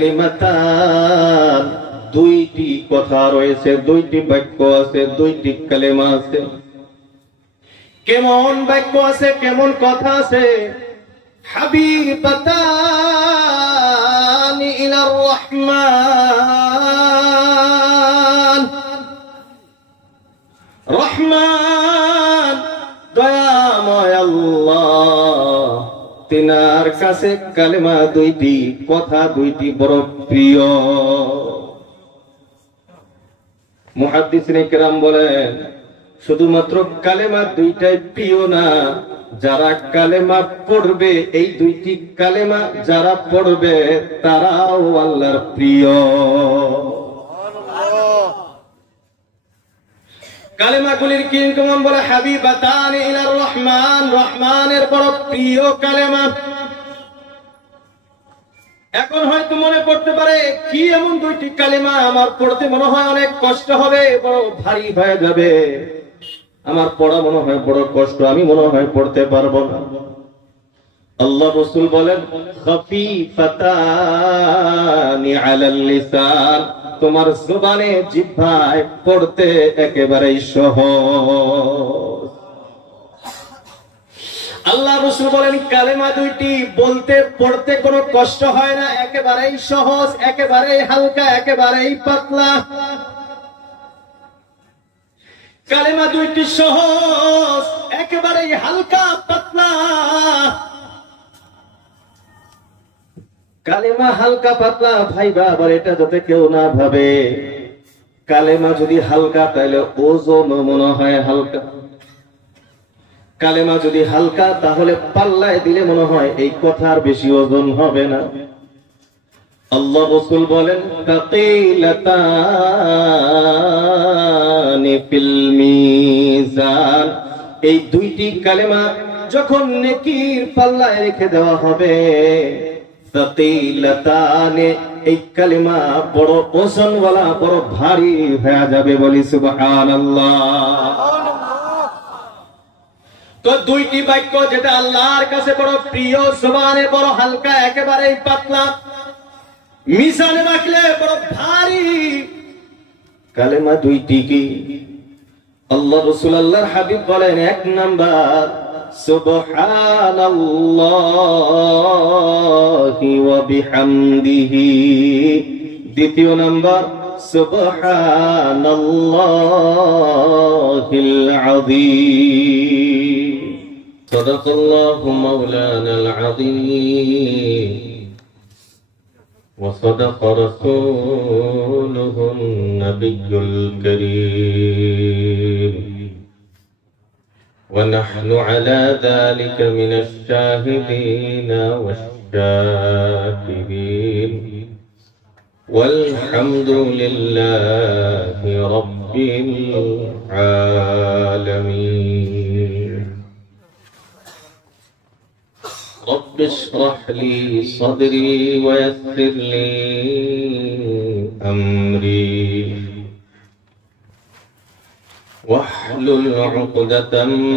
কালিমাতান, দুইটি কথা রয়েছে, দুইটি বাক্য আছে, দুইটি কালেমা আছে। কেমন বাক্য আছে, কেমন কথা আছে? হাবিবাতান ইলার রহমান, রহমান দয়াময় আল্লাহ, তিনার কাছে কালেমা দুইটি, কথা দুইটি বড় প্রিয়। মুহাদ্দিসিনে কেরাম বলেন, শুধুমাত্র কালেমা দুইটাই প্রিয় না, যারা কালেমা পড়বে, এই দুইটি কালেমা যারা পড়বে তারাও আল্লাহর প্রিয়। কালেমাগুলির কি কেমন বলে? হাবিবাতান ইলার রহমান, রহমানের বড় প্রিয় কালেমা। এখন হয়তো মনে পড়তে পারে, কি এমন দুইটি কালেমা আমার পড়তে মনে হয় অনেক কষ্ট হবে, বড় ভারী হয়ে যাবে, আমার পড়া মনে হয় বড় কষ্ট, আমি মনে হয় পড়তে পারবো না। আল্লাহ রাসূল বলেন, খাফিফাতানি আলাল লিসান, তোমার জবানে জিহ্বায় পড়তে একেবারেই সহজ। আল্লাহ রাসূল বলেন, কালেমা দুইটি বলতে পড়তে কোনো কষ্ট হয় না, একেবারেই সহজ, একেবারেই হালকা, একেবারেই পাতলা। কালেমা দুইটি সহজ, একেবারেই হালকা পাতলা। কালেমা হালকা পাতলা ভাইবা, আবার এটা যাতে কেউ না ভাবে কালেমা যদি হালকা তাহলে ওজন মনে হয় হালকা, কালেমা যদি হালকা তাহলে পাল্লায় দিলে মনে হয় এই কথার বেশি ওজন হবে না। আল্লাহ রাসূল বলেন, তাকিলাতানি ফিল মিজান, এই দুইটি কালেমা যখন নেকির পাল্লায় রেখে দেওয়া হবে, তাকিলাতানি, এই কালেমা বড় ওজনওয়ালা, বড় ভারী হয়ে যাবে। বলি সুবহানাল্লাহ। তো দুইটি বাক্য যেটা আল্লাহর কাছে বড় প্রিয়, জবানে বড় হালকা, একেবারেই পাতলা, মিজানে রাখলে বড় ভারী, কালেমা দুইটি কি? আল্লাহ রাসূল আল্লাহর হাবিব বলেন, এক নাম্বার সুবহানাল্লাহি ওয়া বিহামদিহি, দ্বিতীয় নাম্বার সুবহানাল্লাহিল আযীম। সাদাকাল্লাহু মাওলানাল আযীম وصدق رسوله النبي الكريم ونحن على ذلك من الشاهدين والشاكرين والحمد لله رب العالمين. رب اشرح لي صدري ويسر لي أمري واحلل عقدة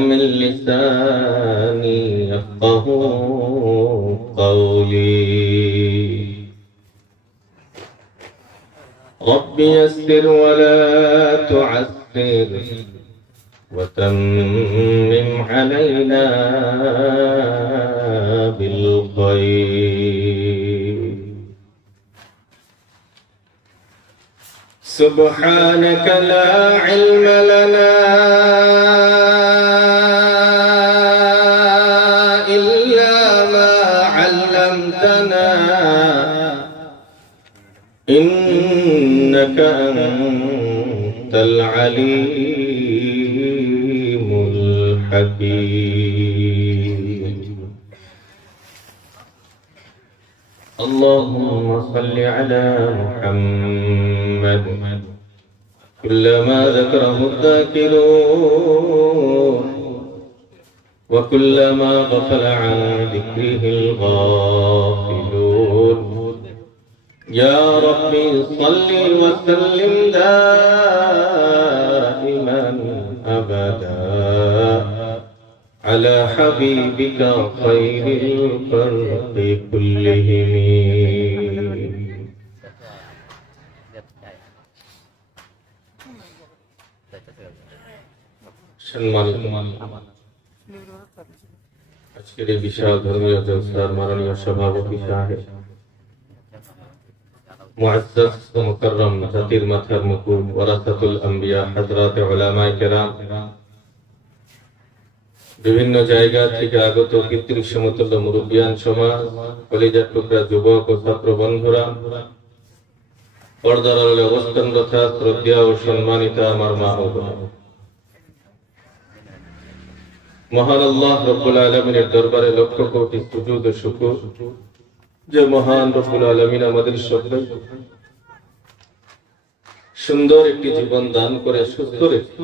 من لساني يفقه قولي. رب يسر ولا تعسر وتمم علينا بالخير. سبحانك لا علم لنا إلا ما علمتنا إنك أنت العليم الحكيم. اللهم صل على محمد كلما ذكره الذاكرون وكلما غفل عن ذكره الغافلون. يا ربي صل وسلم دائما أبدا على حبيبك خير الخلق كلهم. সম্মানিত আজকের এই বিশাল ধর্মীয় জলসার মাননীয় সভাপতি সাহেব, মুআজ্জাজ ও মুকাররম জাতির মাথার মুকুট ওয়ারাসাতুল আম্বিয়া হযরত উলামায়ে কেরাম, বিভিন্ন জায়গা থেকে আগত পিতৃ সমতুল্য মুরব্বিয়ান সমাজ, কলিজার টুকরা যুবক ও ছাত্র বন্ধুরা, পর্দার আড়ালে অবস্থানরত শ্রদ্ধেয় ও সম্মানিত আমার মা ও বোন, মহান আল্লাহ রব্বুল আলামিনের দরবারে লক্ষ কোটি সুজুদ ও শুকর যে মহান রব্বুল আলামিন আমাদের সকলকে সুন্দর একটি জীবন দান করে সুস্থ রেখে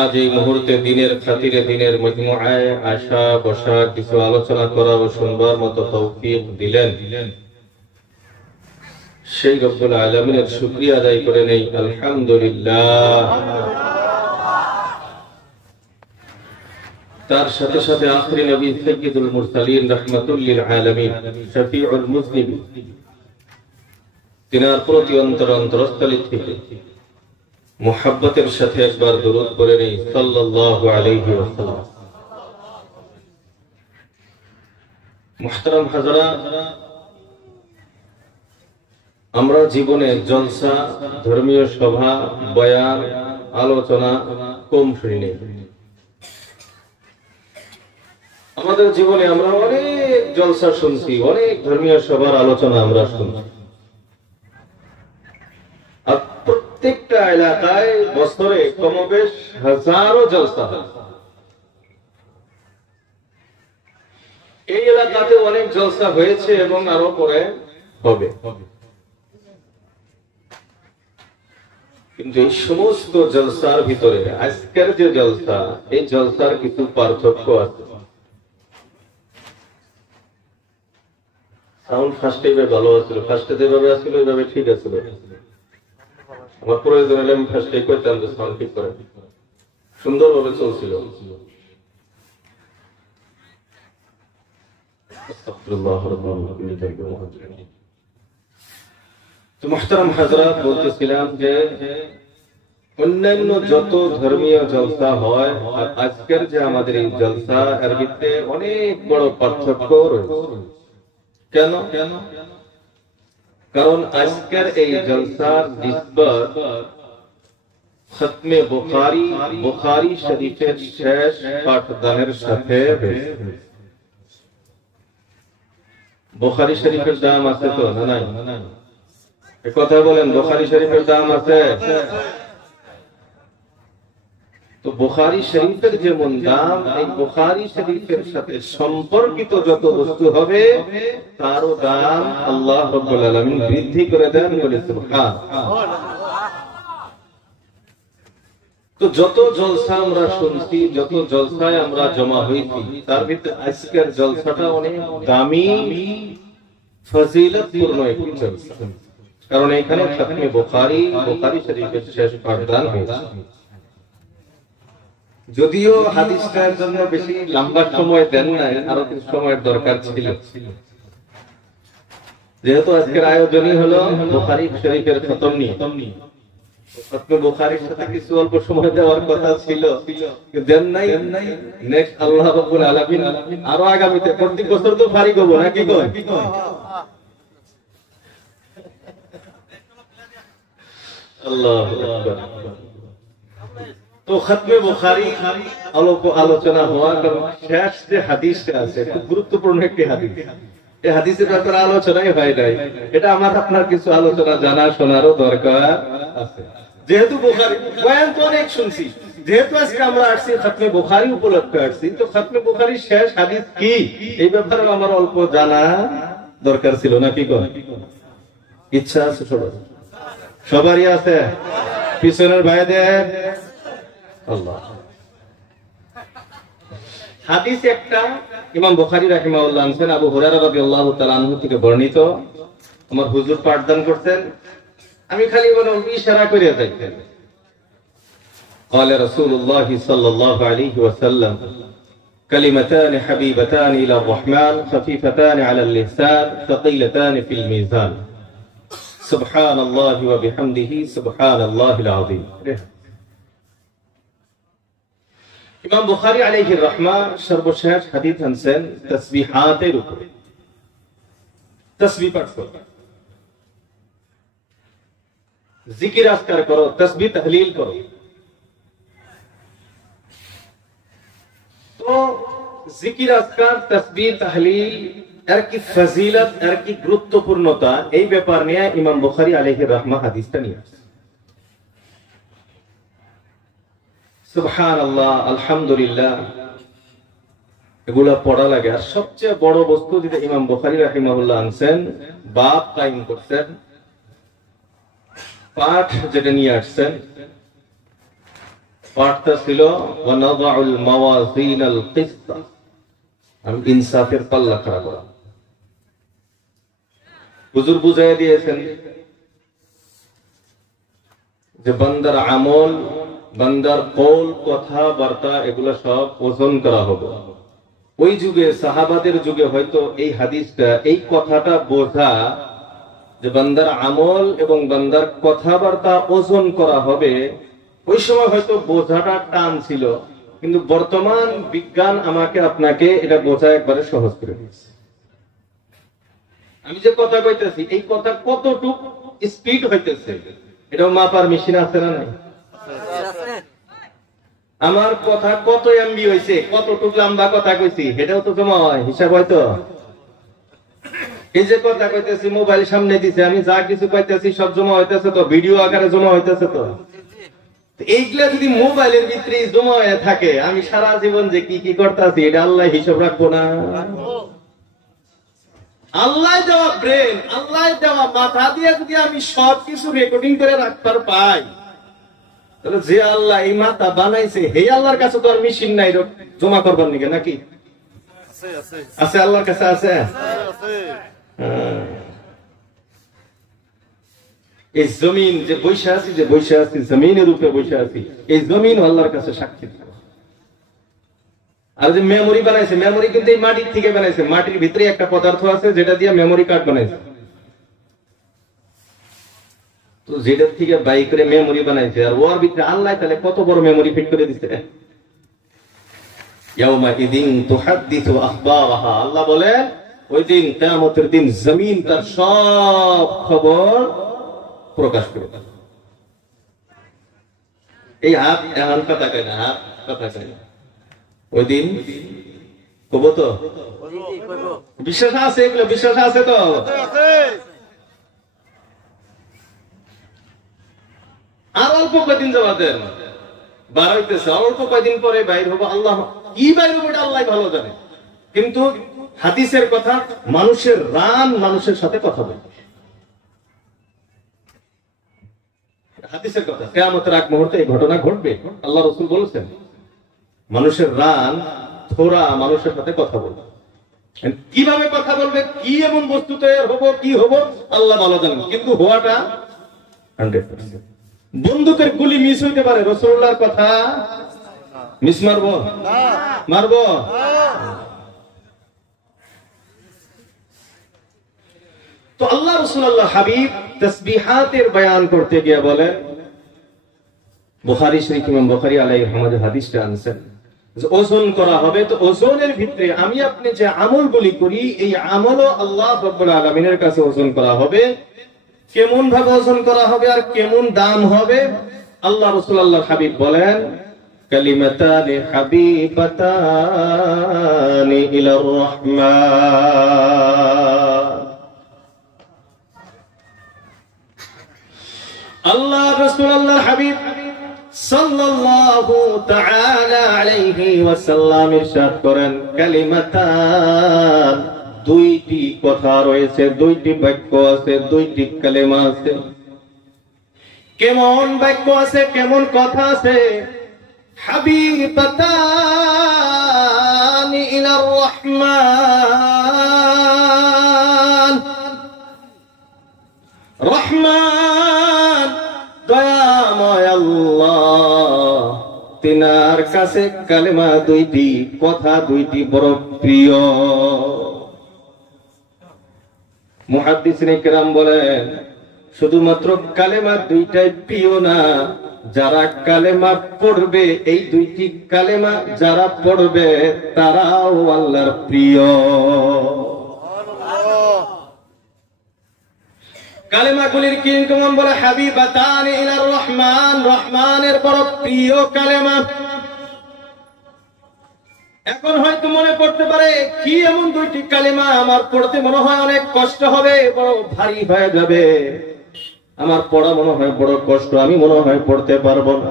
আজ এই মুহূর্তে দিনের খাতিরে দিনের মজমুআয় আসা বসা কিছু আলোচনা করা ও শুনবার মতো তৌফিক দিলেন, সেই রব্বুল আলামিনের শুকরিয়া আদায় করে নেই আলহামদুলিল্লাহ। তার সাথে সাথে আখিরি নবী সাইয়্যিদুল মুরসালিন রাহমাতুল লিল আলামিন শফিউল মুজনিবিন তিনার প্রতি অন্তরস্থলি থেকে মুহাব্বতের সাথে একবার দরুদ পড়ে নেই সাল্লাল্লাহু আলাইহি ওয়াসাল্লাম। মুহতারাম হাজরাত, আমরা জীবনে জলসা, ধর্মীয় সভা, বয়ান, আলোচনা কম শুনি। আমাদের জীবনে আমরা অনেক জলসা শুনছি, অনেক ধর্মীয় সভার আলোচনা আমরা শুনছি। আর প্রত্যেকটা এলাকায় বছরে কমবেশ হাজারো জলসা হয়। এই এলাকাতে অনেক জলসা হয়েছে এবং আরো পরে হবে। কিন্তু এই সমস্ত জলসার ভিতরে আজকের যে জলসা, এই জলসার কিছু পার্থক্য আছে। সাউন্ড ফার্স্টে ভালো আছিল, ফার্স্টে যেভাবে আসছিল ওইভাবে ঠিক আছিল। আমার প্রয়োজন হলে আমি ফার্স্টে করতাম যে সাউন্ড ঠিক করে, সুন্দরভাবে চলছিল। তো মুহতারাম হাজরাত, বলতেছিলাম যে অন্যান্য যত ধর্মীয় জলসা হয় আর আজকের যে আমাদের এই জলসা, এর ভিতরে অনেক বড় পার্থক্য রয়েছে। কেন? কারণ আজকের এই জলসার নিসবত খতমে বুখারী শরীফের শেষ পাঠদানের সাথে হয়েছে। বুখারী শরীফের দাম আছে তো না নাই? কথা বলেন, বুখারী শরীফের দাম আছে? তো বুখারী শরীফের যেমন দাম, এই বুখারী শরীফের সাথে সম্পর্কিত যত বস্তু হবে তারও দাম আল্লাহ রাব্বুল আলামিন বৃদ্ধি করে দেন, বলে সুবহানাল্লাহ। তো যত জলসা আমরা শুনছি, যত জলসায় আমরা জমা হয়েছি, তার ভিতরে আজকের জলসাটা অনেক দামি, ফজিলতপূর্ণ একটি জলসা। কারণ এখানে খতমে বুখারী শরীফের শেষ পাঠদান হয়েছে। যদিও হাদিসটার জন্য বেশি লম্বা সময় দেন নাই, আরো কিছু সময়ের দরকার ছিল। যেহেতু আজকের আয়োজনই হলো বুখারী শরীফের খতম নিয়ে, খতমে বুখারীর সাথে কিছু অল্প সময় দেওয়ার কথা ছিল, দেন নাই। নেক্সট আল্লাহ রাব্বুল আলামিন আরো আগামীতে প্রতি বছর তো ফারিক হবো নাকি কই? আল্লাহু আকবার। তো খতমে বুখারী আলোচনা হওয়া, কারণ শেষ যে হাদিসটা আছে খুব গুরুত্বপূর্ণ একটি হাদিস। এই হাদিসের ব্যাপারে আলোচনাই হয় নাই, এটা আমার আপনার কিছু আলোচনা জানা শোনারও দরকার আছে। যেহেতু বুখারী বয়ান তো অনেক শুনছি, যেহেতু আজকে আমরা আসছি খতমে বুখারী উপলক্ষে আসছি, তো খতমে বুখারীর শেষ হাদিস কি এই ব্যাপারে আমার অল্প জানা দরকার ছিল নাকি কয়? ইচ্ছা আছে সবারই আছে? পিছনের ভাইদের আল্লাহ। হাদিস একটা ইমাম বুখারী রাহিমাহুল্লাহ আনছেন, আবু হুরায়রা রাদিয়াল্লাহু তাআলা আনহু থেকে বর্ণিত। আমার হুজুর পাঠদান করতেন, আমি খালি বলে ইশারা করে যাই। قال رسول الله صلى الله عليه وسلم كلمتان حبيبتان إلى الرحمن خفيفتان على اللسان ثقيلتان في الميزان سبحان الله وبحمده سبحان الله العظيم. ইমাম বুখারী আলাইহির রাহমা সর্বশেষ হাদিস আনছেন তাসবিহাতের উপরে। তাসবিহ পাঠ করো, জিকির আজকার করো, তাসবিহ তাহলিল করো। তো জিকির আজকার, তাসবিহ তাহলিল এর কি ফজিলত, এর কি গুরুত্বপূর্ণতা, এই ব্যাপার নিয়ে ইমাম বুখারী আলাইহির রাহমা হাদিসটা নিয়ে আসছেন। সুবহানাল্লাহ, আলহামদুলিল্লাহ, এগুলা পড়া লাগে। আর সবচেয়ে বড় বস্তু যেটা ইমাম বুখারী রাহিমাহুল্লাহ আনছেন, বাব কায়েম করছেন, পাঠ যেটা নিয়ে আসছেন, পাঠটা ছিল ওয়ানাদাউল মাওয়াজিনাল কিসত, আমি ইনসাফের পাল্লা খাড়া করা। হুজুর বুঝাইয়া দিয়েছেন যে বান্দার আমল, বান্দার কওল, কথা বার্তা, এগুলো সব ওজন করা হবে। ওই যুগে, সাহাবাদের যুগে হয়তো এই হাদিসটা, এই কথাটা বোঝা যে বান্দার আমল এবং বান্দার কথাবার্তা ওজন করা হবে, ওই সময় হয়তো বোঝাটা টান ছিল। কিন্তু বর্তমান বিজ্ঞান আমাকে আপনাকে এটা বোঝা একবারে সহজ করে দিয়েছে। আমি যে কথা কইতেছি, এই কথা কতটুক স্পিড হইতেছে, এটাও মাপার মেশিন আছে না নাই? আমার কথা কত এমবি হয়েছে, কতটুক লম্বা কথা কইছি, এটাও তো জমা হয়, হিসাব হয়তো। এই যে কথা কইতেছি, মোবাইল সামনে দিছে, আমি যা কিছু কইতেছি সব জমা হইতেছে তো, ভিডিও আকারে জমা হইতেছে তো। এইগুলা যদি মোবাইলের ভিতরে জমা হয়ে থাকে, আমি সারা জীবন যে কি কি করতেছি, এটা আল্লাহ হিসাব রাখবো না? আল্লাহ দেওয়া ব্রেন, আল্লাহ দেওয়া মাথা দিয়ে যদি আমি সবকিছু রেকর্ডিং করে রাখতে পাই, তাহলে যে আল্লাহ এই মাথা বানাইছে, হে আল্লাহর কাছে তো আর মেশিন নাই জমা করবার নিকে, নাকি আছে? আল্লাহর কাছে আছে। এই জমিন যে বৈশা আছি, যে বৈশা আছি, জমিনের উপরে বৈশা আছি, এই জমিন আল্লাহর কাছে সাক্ষী। আর যে মেমোরি বানাইছে, মেমোরি কিন্তু এই মাটির থেকে বানাইছে। মাটির ভিতরে একটা পদার্থ আছে যেটা দিয়ে মেমোরি কার্ড বানাইছে। তো যেটার থেকে বাই করে মেমোরি বানাইছে, আর ওর ভিতরে আল্লাহ তাহলে কত বড় মেমোরি ফিট করে দিচ্ছে। ইয়াউমা ইদিন তুহাদ্দিসু আখবারাহা, আল্লাহ বলেন ওই দিন, কিয়ামতের দিন, জমিন তার সব খবর প্রকাশ করবে। এই হাত এমন কথা কয় না, হাত কথা কয় না। ওই দিন কব তো, বিশ্বাস আছে, এগুলো বিশ্বাস আছে তো। আর অল্প কয়দিন যাওয়া দেন, বার হইতেছে, অল্প কয়দিন পরে বাইর হবো। আল্লাহ কি বাইর হবো এটা আল্লাহ ভালো জানে। কিন্তু হাদিসের কথা, মানুষের রান মানুষের সাথে কথা বলবে। হাদিসের কথা, কিয়ামতের আগ মুহূর্তে এই ঘটনা ঘটবে। আল্লাহ রাসূল বলেছেন, মানুষের রান থোড়া মানুষের সাথে কথা বলবে। কিভাবে কথা বলবে, কি এমন বস্তু তৈরি হবো, কি হবো, আল্লাহ ভালো জানেন। কিন্তু হওয়াটা 100%। বন্দুকের গুলি মিস হইতে পারে, রাসূলুল্লাহর কথা মিস মারবো? মারবো? তো আল্লাহ রাসূলুল্লাহ হাবিব তাসবিহাতের বয়ান করতে গিয়ে বলেন, বুখারী শরীফ, ইমাম বুখারী আলাইহির রহমাতুল্লাহ হাদিসটা আনছেন, ওজন করা হবে। তো ওজনের ভিতরে আমি আপনি যে আমলগুলি করি, এই আমলও আল্লাহ রাব্বুল আলামিনের কাছে ওজন করা হবে। কেমন ভাবে ওজন করা হবে আর কেমন দাম হবে, আল্লাহ রাসূলুল্লাহ হাবিব বলেন, কালিমাতানি হাবিবাতানি ইলার রহমান। আল্লাহ রাসূলুল্লাহ হাবিব সাল্লাল্লাহু তাআলা আলাইহি ওয়াসাল্লাম ইরশাদ করেন, কালিমাতান, দুইটি কথা রয়েছে, দুইটি বাক্য আছে, দুইটি কালেমা আছে। কেমন বাক্য আছে, কেমন কথা আছে? হাবিবাতানি ইলার রহমান, রহমান দয়াময় আল্লাহ, তিনার কাছে কালেমা দুইটি, কথা দুইটি বড় প্রিয়। মুহাদ্দিসিনে কেরাম বলেন, শুধুমাত্র কালেমা দুইটাই প্রিয় না, যারা কালেমা পড়বে, এই দুইটি কালেমা যারা পড়বে তারাও আল্লাহর প্রিয়। কালেমাগুলির কি কেমন বলে? হাবিবাতান ইলার রহমান, রহমানের বড় প্রিয় কালেমা। এখন হয়তো মনে করতে পারে কি এমন দুইটি কালেমা আমার পড়তে মনে হয় অনেক কষ্ট হবে, বড় ভারী হয়ে যাবে, আমার পড়া মনে হয় বড় কষ্ট, আমি মনে হয় পড়তে পারবো না।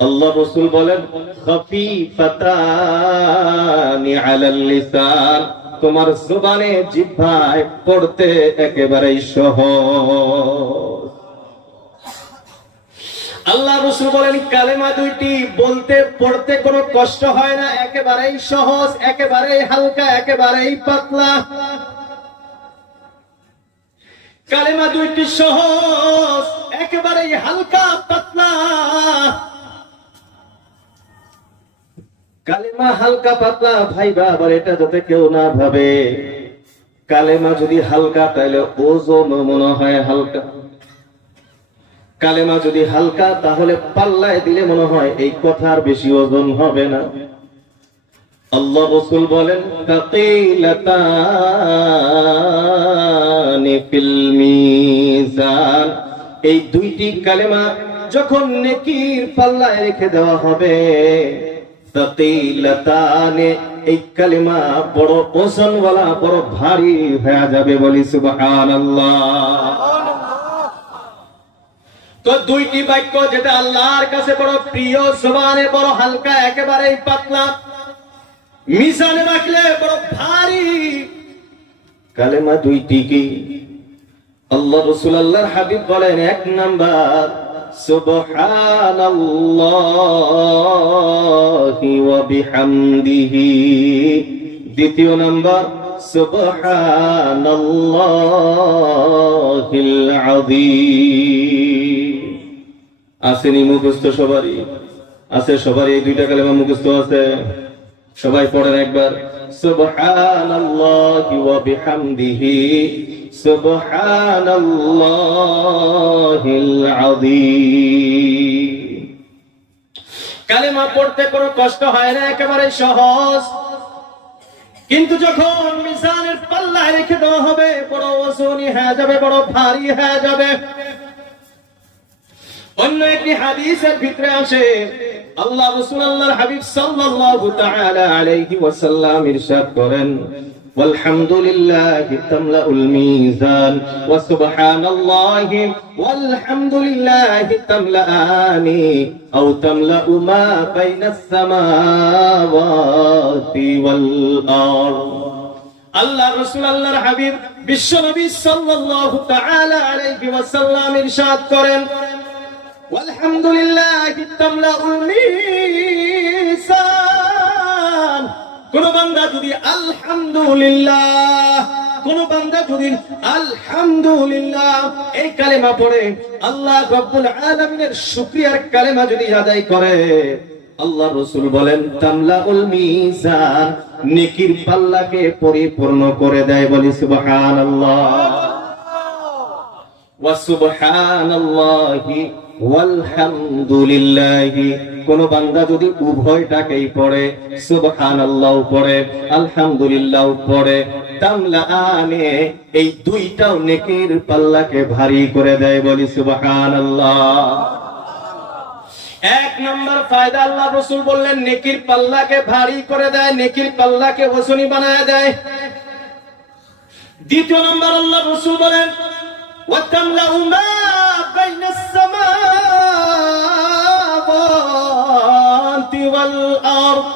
আল্লাহ রাসূল বলেন খাফিফাতানি আলাল লিসান, তোমার জবানে জিহ্বায় পড়তে একেবারেই সহজ। আল্লাহ রাসূল বলেন কালেমা দুইটি বলতে পড়তে কোনো কষ্ট হয় না, একেবারেই সহজ, একেবারেই হালকা, একেবারেই পাতলা। কালেমা দুইটি সহজ, একেবারেই হালকা পাতলা। কালেমা হালকা পাতলা ভাইবা, আবার এটা যাতে কেউ না ভাবে কালেমা যদি হালকা তাহলে ওজন মনে হয় হালকা। কালেমা যদি হালকা তাহলে পাল্লায় দিলে মনে হয় এই কথার বেশি ওজন হবে না। আল্লাহ রাসূল বলেন তাকিলাতানি ফিল মিজান, এই দুইটি কালেমা যখন নেকির পাল্লায় রেখে দেওয়া হবে, তাকিলাতানি, এই কালেমা বড় ওজনওয়ালা, বড় ভারী হয়ে যাবে। বলি সুবহানাল্লাহ। তো দুইটি বাক্য যেটা আল্লাহর কাছে বড় প্রিয়, জবানে বড় হালকা, একেবারেই পাতলা, মিজানে রাখলে বড় ভারী কালেমা দুইটি কি? আল্লাহ রাসূল আল্লাহর হাবিব বলেন এক নাম্বার সুবহানাল্লাহি ওয়া বিহামদিহি, দ্বিতীয় নাম্বার সুবহানাল্লাহিল আযীম। আসেনি মুখস্থ সবারই? আছে সবারই এই দুইটা কালেমা মুখস্থ আছে? সবাই পড়েন একবার সুবহানাল্লাহি ওয়া বিহামদিহি সুবহানাল্লাহিল আযীম। কালেমা পড়তে কোনো কষ্ট হয় না, একেবারে সহজ, কিন্তু যখন মিজানের পাল্লায় রেখে দেওয়া হবে বড় ওজনী হয়ে যাবে, বড় ভারী হয়ে যাবে। অন্য একটি হাদিসের ভিতরে আসে আল্লাহ রাসূল আল্লাহর হাবিব সাল্লাল্লাহু তাআলা আলাইহি ওয়াসাল্লাম ইরশাদ করেন ওয়ালহামদুলিল্লাহি তামলাউল মিজান ওয়া সুবহানাল্লাহি ওয়ালহামদুলিল্লাহি তামলাআনি আও তামলাউ মা বাইনাস সামাওয়াতি ওয়াল আরদ। আল্লাহ রাসূল আল্লাহর হাবিব বিশ্বনবী সাল্লাল্লাহু তাআলা আলাইহি ওয়াসাল্লাম ইরশাদ করেন ওয়ালহামদুলিল্লাহি তামলাউল মিজান, কোন বান্দা যদি আলহামদুলিল্লাহ, কোন বান্দা যদি আলহামদুলিল্লাহ এই কালেমা পড়ে, আল্লাহ রাব্বুল আলামিনের শুকরিয়ার কালেমা যদি আদায় করে, আল্লাহ রাসূল বলেন তামলাউল মিজান, নেকির পাল্লাকে পরিপূর্ণ করে দেয়। বলি সুবহানাল্লাহ। ওয়া সুবহানাল্লাহি ওয়ালহামদুলিল্লাহি, কোন বান্দা যদি উভয়টাকেই পড়ে, সুবহানাল্লাহ পড়ে, আলহামদুলিল্লাহ পড়ে, তামলাআনে, এই দুইটাও নেকির পাল্লাকে ভারী করে দেয়। বলি সুবহানাল্লাহ। এক নম্বর ফায়দা আল্লাহ রাসূল বললেন নেকির পাল্লাকে ভারী করে দেয়, নেকির পাল্লাকে ওজনী বানায় দেয়। দ্বিতীয় নম্বর আল্লাহ রাসূল বলেন ওয়া তামলাউ মা বাইনাস সামাওয়াতি ওয়াল আরদ,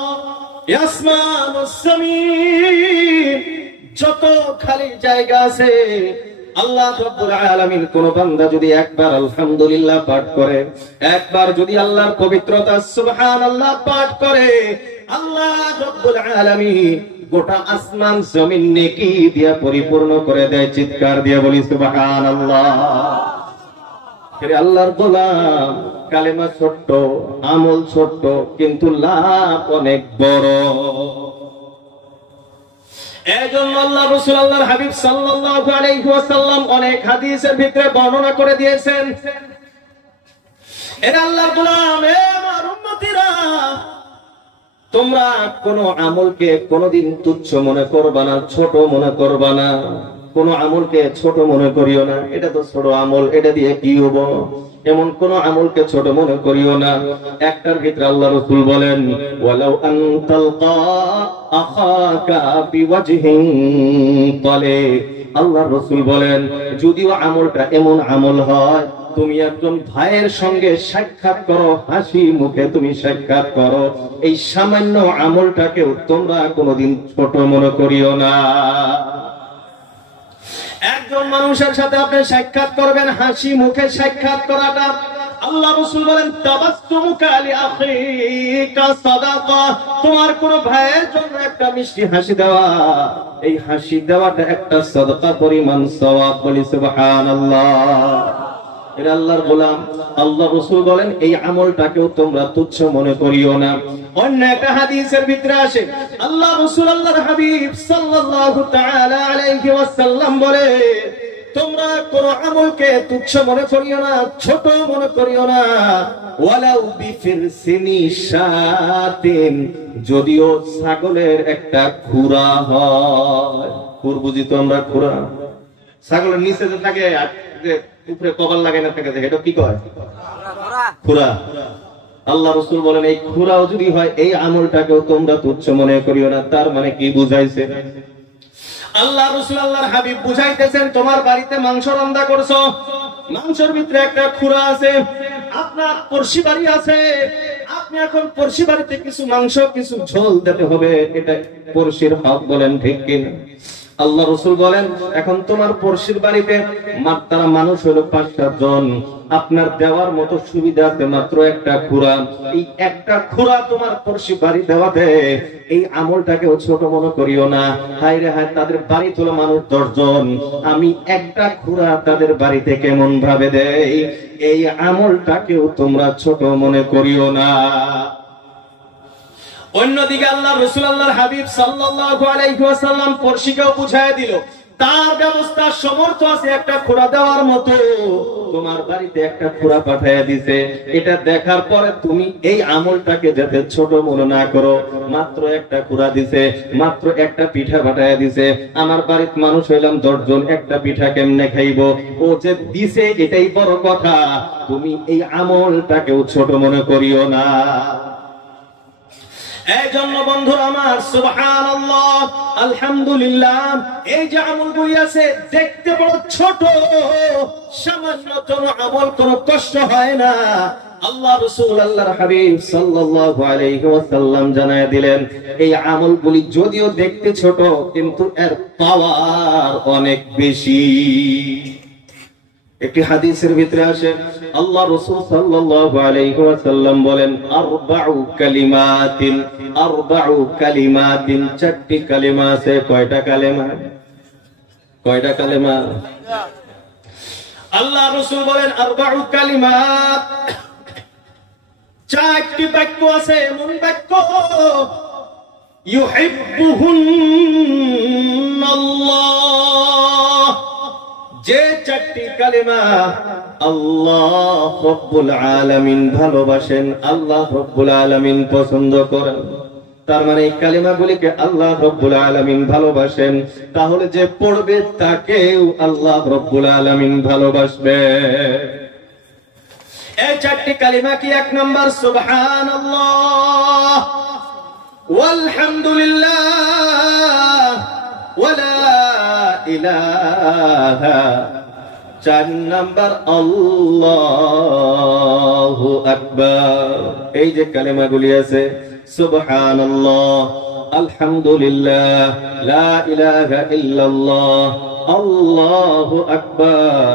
আসমান ও জমিন যত খালি জায়গা আছে, আল্লাহ রাব্বুল আলামিন কোন বান্দা যদি একবার আলহামদুলিল্লাহ পাঠ করে, একবার যদি আল্লাহর পবিত্রতা সুবহানাল্লাহ পাঠ করে, আল্লাহ রাব্বুল আলামিন গোটা আসমান জমিন নেকি দিয়া পরিপূর্ণ করে দেয়। চিৎকার দিয়া বলি সুবহানাল্লাহ। আল্লাহর গোলাম, কালেমা ছোট্ট, আমল ছোট্ট, কিন্তু লাভ অনেক বড়। এজন্য আল্লাহ রাসূল আল্লাহর হাবিব সাল্লাল্লাহু আলাইহি ওয়াসাল্লাম অনেক হাদিসের ভিতরে বর্ণনা করে দিয়েছেন এরা আল্লাহর গোলাম, এ আমার উম্মতিরা, তোমরা কোন আমলকে কোনদিন তুচ্ছ মনে করবা না, ছোট মনে করবা না। কোন আমলকে ছোট মনে করিও না, এটা তো ছোট আমল, এটা দিয়ে কি হবো, এমন কোন আমলকে ছোট মনে করিও না। একটার ভিতরে আল্লাহ রাসূল বলেন, ওয়ালাউ আনতালকা আখাকা বিওয়াজহিন তালিক। আল্লাহ রাসূল বলেন, যদিও আমলটা এমন আমল হয়, তুমি একজন ভাইয়ের সঙ্গে সাক্ষাৎ করো, হাসি মুখে তুমি সাক্ষাৎ করো, এই সামান্য আমলটাকেও তোমরা কোনোদিন ছোট মনে করিও না। একজন মানুষের সাথে আপনি সাক্ষাৎ করবেন, হাসি মুখে সাক্ষাৎ করাটা, আল্লাহ রাসূল বলেন, তাবাসসুমুকা লিআখিকা সাদাকা। তোমার কোন ভাইয়ের জন্য একটা মিষ্টি হাসি দেওয়া, এই হাসি দেওয়াটা একটা সাদাকা পরিমাণ সওয়াব। বলি সুবহানাল্লাহ। এরা আল্লাহর গোলাম, আল্লাহ রাসূল বলেন এই আমলটাকেও তোমরা তুচ্ছ মনে করিও না। অন্য একটা হাদিসের ভিতরে আসে, আল্লাহ রাসূল আল্লাহর হাবিব সাল্লাল্লাহু তাআলা আলাইহি ওয়াসাল্লাম বলে, তোমরা কোন আমলকে তুচ্ছ মনে করিও না, ছোট মনে করিও না। ওয়ালাউ বিফিরসিনি শাতিন, যদিও ছাগলের একটা খুরা হয়। খুর বুঝি তো আমরা, খুরা ছাগলের নিচে যে থাকে, উপরে কভার লাগাই না থাকে, এটা কি কয়? খুরা। আল্লাহ রাসূল বলেন এই খুরাও যদি হয়, এই আমলটাকেও তোমরা তুচ্ছ মনে করিও না। তার মানে কি বুঝাইছে? আল্লাহ রাসূল আল্লাহর হাবিব বুঝাইতেছেন, তোমার বাড়িতে মাংস রান্না করছো, মাংসের ভিতরে একটা খুরা আছে, আপনার পড়শি বাড়ি আছে, আপনি এখন পড়শি বাড়িতে কিছু মাংস, কিছু ঝোল দিতে হবে, এটা পড়শির হক। বলেন ঠিক কিনা? আল্লাহ রাসূল বলেন, এখন তোমার পড়শির বাড়িতে তারা মানুষ হলো ৫-৭ জন, আপনার দেওয়ার মতো সুবিধা আছে মাত্র একটা খুরা। এই একটা খুরা তোমার পড়শি বাড়ি দেওয়াতে এই আমলটাকেও ছোট মনে করিও না। হায় রে হায়, তাদের বাড়ি হলো মানুষ ১০ জন, আমি একটা খুরা তাদের বাড়িতে কেমন ভাবে দেই, এই আমলটাকেও তোমরা ছোট মনে করিও না। অন্যদিকে আল্লাহ রাসূল আল্লাহর হাবিব সাল্লাল্লাহু আলাইহি ওয়াসাল্লাম পড়শিকেও বুঝায় দিল, তার ব্যবস্থা সমর্থ আছে একটা খুরা দেওয়ার মতো, তোমার বাড়িতে একটা খুরা পাঠিয়ে দিছে। এটা দেখার পরে তুমি এই আমলটাকে যাতে ছোট মনে না করো, মাত্র একটা খুরা দিছে, মাত্র একটা পিঠা পাঠিয়ে দিছে, আমার বাড়িতে মানুষ হইলাম ১০ জন, একটা পিঠা কেমনে খাইবো, ও যে দিছে এটাই বড় কথা, তুমি এই আমলটাকেও ছোট মনে করিও না। এই জন্য বন্ধুরা আমার, সুবহানাল্লাহ, আলহামদুলিল্লাহ, এই যে আমলগুলি আছে দেখতে বড় ছোট, সামান্যতম আমল, কোনো কষ্ট হয় না। আল্লাহ রাসূল আল্লাহর হাবিব সাল্লাল্লাহু আলাইহি ওয়াসাল্লাম জানায় দিলেন, এই আমলগুলি যদিও দেখতে ছোট, কিন্তু এর পাওয়ার অনেক বেশি। একটি হাদিসের ভিতরে আসে, আল্লাহ রাসূল সাল্লাল্লাহু আলাইহি ওয়াসাল্লাম বলেন, আরবাউ কালিমাতিন, আরবাউ কালিমাতিন, ৪টি কালিমা আছে। কয়টা কালিমা? কয়টা কালিমা? আল্লাহ রাসূল বলেন আরবাউ কালিমাত, ৪টি বাক্য আছে, এমন বাক্য, ইউহিব্বুহুন্নাল্লাহ, যে ৪টি কালিমা আল্লাহ রব্বুল আলামিন ভালোবাসেন, আল্লাহ রব্বুল আলামিন পছন্দ করেন। তার মানে এই কালিমাগুলিকে আল্লাহ রব্বুল আলামিন ভালোবাসেন, তাহলে যে পড়বে তাকেও আল্লাহ রব্বুল আলামিন ভালোবাসবে। এই ৪টি কালিমা কি? ১ নাম্বার সুবহানাল্লাহ, ওয়ালহামদুলিল্লাহ, ওয়ালা ইলাহা। ৪ নাম্বার আল্লাহু আকবার। এই যে কালেমাগুলি আছে, সুবহানাল্লাহ, আলহামদুলিল্লাহ, লা ইলাহা ইল্লাল্লাহ, আল্লাহু আকবার,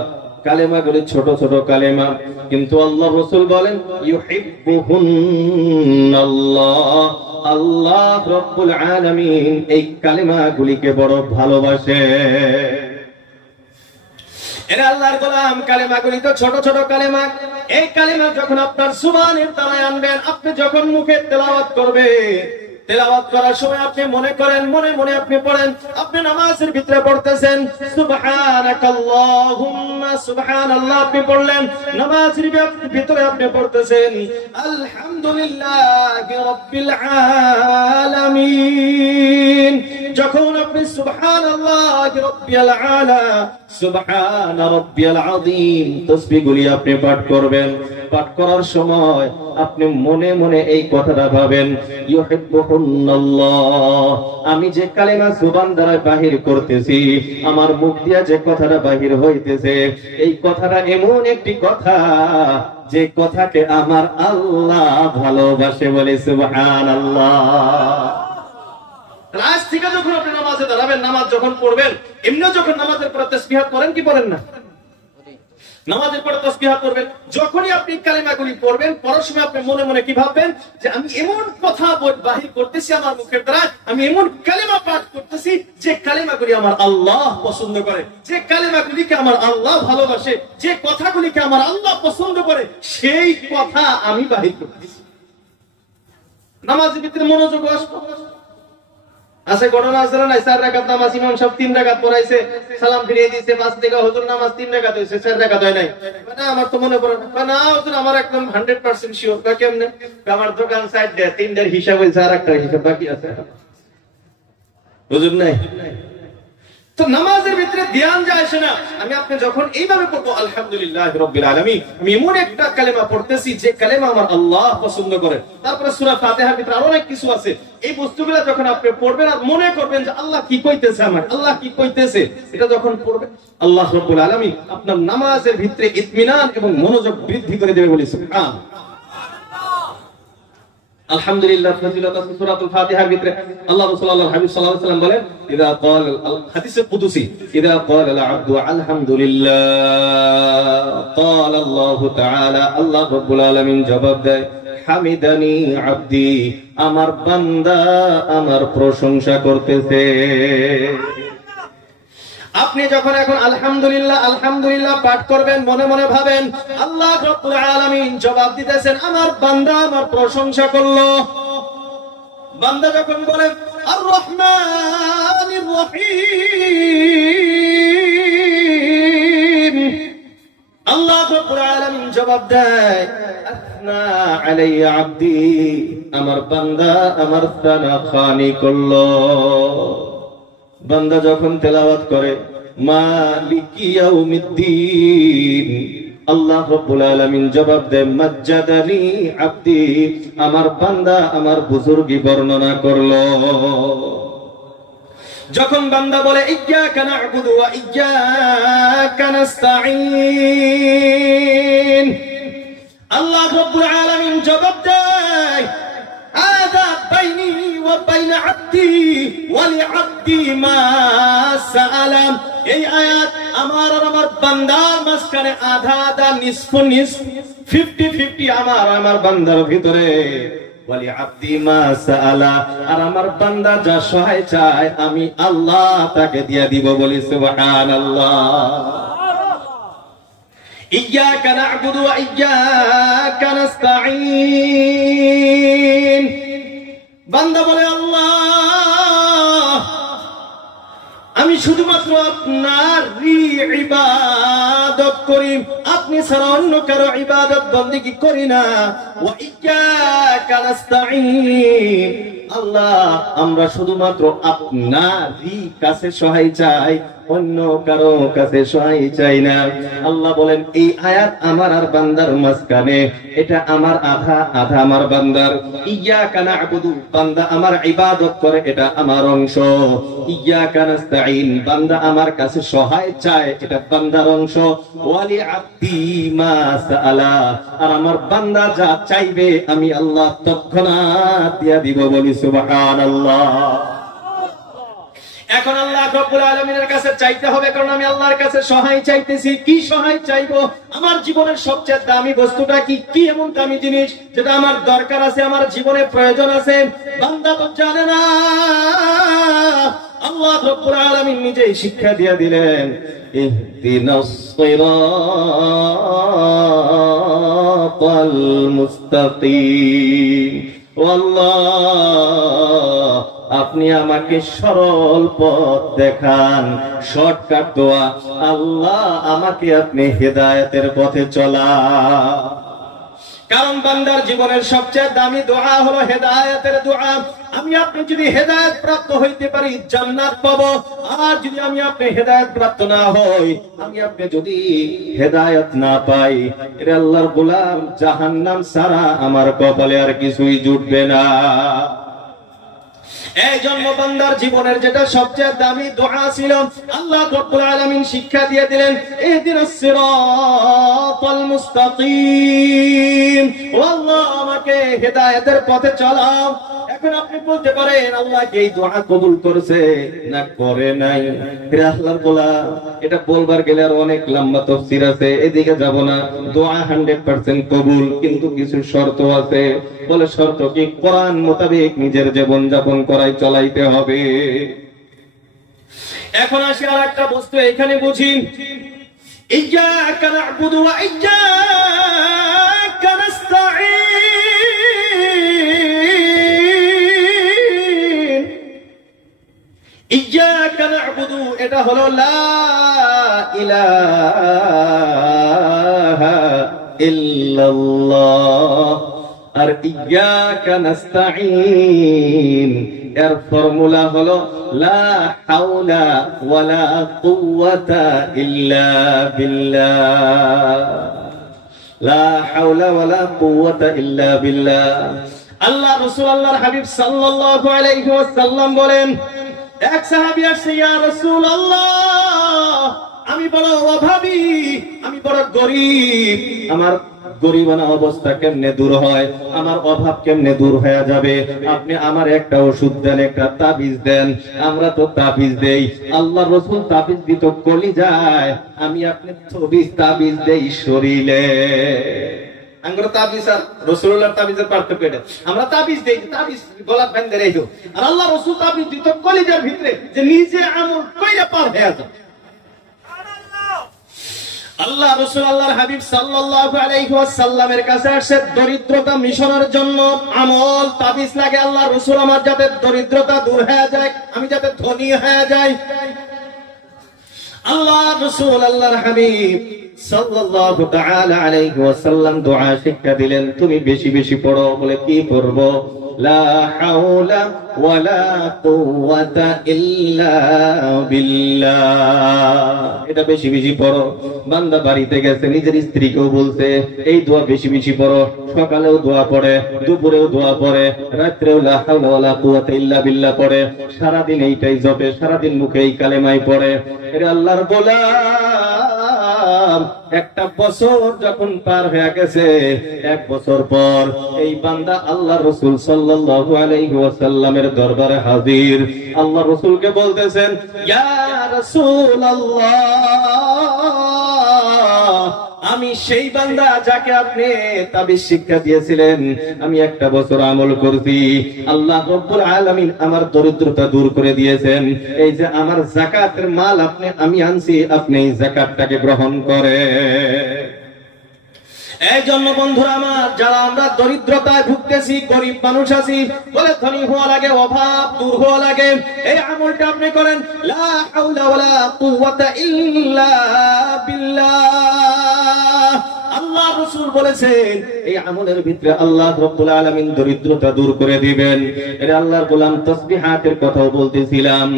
কালেমাগুলি ছোট ছোট কালেমা, কিন্তু আল্লাহ রাসূল বলেন ইউহিব্বুহুন্নাল্লাহ, আল্লাহ রব্বুল আলামিন এই কালেমাগুলিকে বড় ভালোবাসে। এরা আল্লাহর গোলাম, কালেমাগুলি তো ছোট ছোট কালেমা। এই কালেমা যখন আপনার জবানের তলায় আনবেন, আপনি যখন মুখে তেলাওয়াত করবে, তেলাওয়াত করার সময় আপনি মনে করেন, মনে মনে আপনি পড়েন, আপনি নামাজের ভিতরে পড়তেছেন সুবহানাকাল্লাহুম্মা, সুবহানাল্লাহ আপনি পড়লেন, নামাজের ভিতরে আপনি পড়তেছেন আলহামদুলিল্লাহি রাব্বিল আলামিন। যখন আপনি সুবহানাল্লাহি রাব্বিল আলা, সুবহান রাব্বিল আযীম তাসবিহগুলি আপনি পাঠ করবেন, পাঠ করার সময় আপনি মনে মনে এই কথাটা ভাবেন, ইউহিব্বুহুন্নাল্লাহ, আমি যে কালেমা জবান দ্বারা বাহির করতেছি, আমার মুখ দিয়া যে কথাটা বাহির হইতেছে, এই কথাটা এমন একটি কথা যে কথাকে আমার আল্লাহ ভালোবাসে, বলে সুবহানাল্লাহ। আজ থেকে যখন আপনি নামাজে দাঁড়াবেন, নামাজ যখন পড়বেন, এমনি যখন নামাজের পরে তাসবিহাত করেন কি পড়েন না? নামাজের পরে তাসবিহাত করবেন, যখনই আপনি কালেমাগুলি পড়বেন, পড়ার সময় আপনি মনে মনে কি ভাববেন যে আমি এমন কথা বাহির করতেছি আমার মুখের দ্বারা, আমি এমন কালেমা পাঠ করতেছি যে কালেমাগুলি আমার আল্লাহ পছন্দ করে, যে কালেমাগুলিকে আমার আল্লাহ ভালোবাসে, যে কথাগুলিকে আমার আল্লাহ পছন্দ করে, সেই কথা আমি বাহির করতেছি। নামাজের ভিতরে মনোযোগ আসবে। আছে ঘটনা আছে না? 4 রাকাত নামাজ ইমাম সাহেব 3 রাকাত পড়াইছে, সালাম ফিরিয়ে দিয়েছে, 5 থেকে হুজুর নামাজ 3 রাকাত হইছে, 4 রাকাত হয় নাই। মানে আমার তো মনে পড়ে না, না হুজুর আমার একদম 100% শিওর। কেমনে? আমার দোকান সাইড দেয়, 3টার হিসাব হইছে, আর একটা হিসাব বাকি আছে, হুজুর নাই। তো নামাজের ভিতরে ধ্যান যায় না। আমি আপনি যখন এইভাবে পড়বো আলহামদুলিল্লাহি রাব্বিল আলামিন, আমি এমন একটা কালেমা পড়তেছি যে কালেমা আমার আল্লাহ পছন্দ করে। তারপরে সূরা ফাতিহার ভিতরে আরো অনেক কিছু আছে, এই বস্তুগুলো যখন আপনি পড়বেন আর মনে করবেন যে আল্লাহ কি কইতেছে, আমার আল্লাহ কি কইতেছে, এটা যখন পড়বেন আল্লাহ রাব্বুল আলামিন আপনার নামাজের ভিতরে ইতমিনান এবং মনোযোগ বৃদ্ধি করে দেবে, বলি সুবহান। আলহামদুলিল্লাহ ফজিলত আছে সূরাতুল ফাতিহার ভিতরে। আল্লাহ রাসূল সাল্লাল্লাহু আলাইহি ওয়াসাল্লাম বলেন, ইযা ক্বাল হাদিসে কুদসি, ইযা ক্বাল আল আবদু আলহামদুলিল্লাহ ক্বাল আল্লাহু তাআলা, আল্লাহ রাব্বুল আলামিন জবাব দেয়, হামিদানি আবদি, আমার বান্দা আমার প্রশংসা করতেছে। আপনি যখন এখন আলহামদুলিল্লাহ আলহামদুলিল্লাহ পাঠ করবেন, মনে মনে ভাবেন আল্লাহ রাব্বুল আলামিন জবাব দিতেছেন, আমার বান্দা আমার প্রশংসা করলো। বান্দা যখন বলে আর রহমানির রহিম, আল্লাহ রাব্বুল আলামিন জবাব দেয়, আসনা আলাইয়া আবদি, আমার বান্দা আমার সানাখানি করলো। বান্দা যখন তেলাওয়াত করে মালিকি ইয়াউমিদ্দিন, আল্লাহ রাব্বুল আলামিন জবাব দেয়, মাজ্জাদানি আবদি, আমার বান্দা আমার বুজুর্গি বর্ণনা করলো। যখন বান্দা বলে ইয়্যাকা না'বুদু ওয়া ইয়্যাকা নাস্তাঈন, আল্লাহ রাব্বুল আলামিন জবাব দেয়, আযা বাইনি ওয়া বাইনা আবদি ওয়া লিআবদি মা সাআলা। এই আয়াত আমার আর আমার বান্দার মাঝখানে আধা আধা, নিসফ নিসফ, 50-50 আমার বান্দার ভিতরে। ওয়া লিআবদি মা সাআলা, আর আমার বান্দা যা সহায় চায় আমি আল্লাহ তাকে দিয়ে দিব, বলি সুবহানাল্লাহ। ইয়্যাকা না'বুদু ওয়া ইয়্যাকা নাস্তাঈন, বান্দা বলে আল্লাহ আমি শুধুমাত্র আপনারই ইবাদত করি, আপনি ছাড়া অন্য কারো ইবাদত বন্দেগী করি না। ওয়া ইয়্যাকা নাস্তাঈন, আল্লাহ আমরা শুধুমাত্র আপনারই কাছে সহায় চাই, অন্য কারো কাছে সহায় চাই না। আল্লাহ বলেন এই আয়াত আমার আর বান্দার মাঝখানে, এটা আমার আধা আধা আমার বান্দার। ইয়্যাকা না'বুদু, বান্দা আমার ইবাদত করে, এটা আমার অংশ। ইয়্যাকা নাস্তাঈন, বান্দা আমার কাছে সহায় চায়, এটা বান্দার অংশ। ওয়া লিআবদি মা সাআলা, আর আমার বান্দা যা চাইবে আমি আল্লাহ তৎক্ষণাৎ দিয়া দিব, বলি সুবহানাল্লাহ। এখন আল্লাহ রাব্বুল আলামিনের কাছে চাইতে হবে, কারণ আমি আল্লাহর কাছে সহায় চাইতেছি। কি সহায় চাইবো? আমার জীবনের সবচেয়ে দামি বস্তুটা কি? কি এমন দামি জিনিস যেটা আমার দরকার আছে, আমার জীবনে প্রয়োজন আছে? বান্দা তো জানে না। আল্লাহ রাব্বুল আলামিন নিজেই শিক্ষা দিয়ে দিলেন, ইহদিনাস সিরাতাল মুস্তাকিম, ওয়াল্লাহ আপনি আমাকে সরল পথ দেখান, শর্টকাট দোয়া, আল্লাহ আমাকে আপনি হেদায়েতের পথে চলা। কারণ বান্দার জীবনের সবচেয়ে দামি দোয়া হলো হেদায়েতের দোয়া। আমি আপনি যদি হেদায়েত প্রাপ্ত হইতে পারি জান্নাত পাবো, আর যদি আমি আপনি হেদায়েত প্রাপ্ত না হই, আমি আপনি যদি হেদায়েত না পাই, এর আল্লাহর গোলাম জাহান্নাম ছাড়া আমার কপালে আর কিছুই জুটবে না। এই জন্য বান্দার জীবনের যেটা সবচেয়ে দামি দোয়া ছিল, আল্লাহ রাব্বুল আলামিন শিক্ষা দিয়ে দিলেন, ইহদিনাস সিরাতাল মুস্তাকিম, ও আল্লাহ আমাকে হেদায়েতের পথে চালাও। এখন আপনি বলতে পারেন আল্লাহ কি এই দোয়া কবুল করেছে না করে নাই? আল্লাহর বলা এটা বলবার গেলে আর অনেক লম্বা তাফসীর আছে, এদিকে যাব না। দোয়া 100% কবুল, কিন্তু কিছু শর্ত আছে। বলে শর্ত কি? কোরআন মোতাবেক নিজের জীবন যাপন করাই চলাইতে হবে। এখন আসি আর একটা বস্তু এখানে বুঝি, ইয়্যাকা না'বুদু ওয়া ইয়্যাকা নাস্তাঈন। ইয়্যাকা না'বুদু এটা হলো লা ইলাহা ইল্লাল্লাহ, আর ইয়্যাকা নাস্তাঈন এর ফর্মুলা হলো লা হাওলা ওয়ালা কুওয়াতা ইল্লা বিল্লাহ। লা হাওলা ওয়ালা কুওয়াতা ইল্লা বিল্লাহ। আল্লাহ রাসূল আল্লাহর হাবিব সাল্লাল্লাহু আলাইহি ওয়াসাল্লাম বলেন, এক সাহাবী আসে, ইয়া রাসূলুল্লাহ আমি বড় অভাবী, আমি বড় গরীব, আমার গরিবানা অবস্থা কেমনে দূর হয়, আমার অভাব কেমনে দূর হয়ে যাবে? আপনি আমার একটা ওষুধ দেন, একটা তাবিজ দেন। আমরা তো তাবিজ দেই, আল্লাহ রাসূল তাবিজ দিত কলিজায়, আমি আপনি তাবিজ দেই শরীরে। আমরা তাবিজ আর রাসূলুল্লাহর তাবিজের পার্থক্য এটা। আমরা তাবিজ দেই, তাবিজ গলা বেঁধে রাখো, আর আল্লাহ রাসূল তাবিজ দিত কলিজার ভিতরে, যে নিজে আমল কইরা পার হয়ে যায়। আল্লাহ রাসূল আল্লাহর হাবিব সাল্লাল্লাহু আলাইহি ওয়াসাল্লামের কাছে আসে দরিদ্রতা মিশনের জন্য আমল তাবিজ লাগে। আল্লাহ রাসূল আমার যাতে দরিদ্রতা দূর হয়ে যায়, আমি যাতে ধনী হয়ে যাই। আল্লাহ রাসূল আল্লাহর হাবিব সাল্লাল্লাহু তাআলা আলাইহি ওয়াসাল্লাম দোয়া শিক্ষা দিলেন, তুমি বেশি বেশি পড়ো। বলে কি পড়বো? লা হাওলা ওয়ালা কুওয়াতা ইল্লা বিল্লাহ। এটা বেশি বেশি পড়ো। বান্দা বাড়িতে গেছে, নিজের স্ত্রীকেও বলছে এই দোয়া বেশি বেশি পড়ো। সকালেও দোয়া পড়ে, দুপুরেও দোয়া পড়ে, রাত্রেও লা হাওলা ওয়ালা কুওয়াতা ইল্লা বিল্লাহ পড়ে। সারাদিন এইটাই জপে, সারাদিন মুখে এই কালেমাই পড়ে। এটা আল্লাহর গোলাম। একটা বছর যখন পার হয়ে গেছে, এক বছর পর এই বান্দা আল্লাহ রাসূল সাল্লাল্লাহু আলাইহি ওয়াসাল্লামের দরবারে হাজির। আল্লাহ রাসূলকে বলতেছেন, ইয়া রাসূলুল্লাহ, আমি সেই বান্দা যাকে আপনি তাবিজ শিক্ষা দিয়েছিলেন, আমি একটা বছর আমল করছি, আল্লাহ রাব্বুল আলামিন আমার দরিদ্রতা দূর করে দিয়েছেন। এই যে আমার যাকাতের মাল আমি আনছি, আপনি এই যাকাতটাকে গ্রহণ করে। এই জন্য বন্ধুরা আমার, যারা আমরা দরিদ্রতায় ভুগতেছি, গরিব মানুষ আছি, বলে ধনী হওয়া লাগে, অভাব দূর হওয়া লাগে, এই আমলটা আপনি করেন, লা হাওলা ওয়ালা কুওয়াতা ইল্লা বিল্লাহ। আল্লাহ রাসূল বলেছেন এই আমলের ভিতরে আল্লাহ রাব্বুল আলামিন দরিদ্রতা দূর করে দিবেন। এটা আল্লাহর গোলাম তাসবিহাতের কথাও বলতেছিলাম।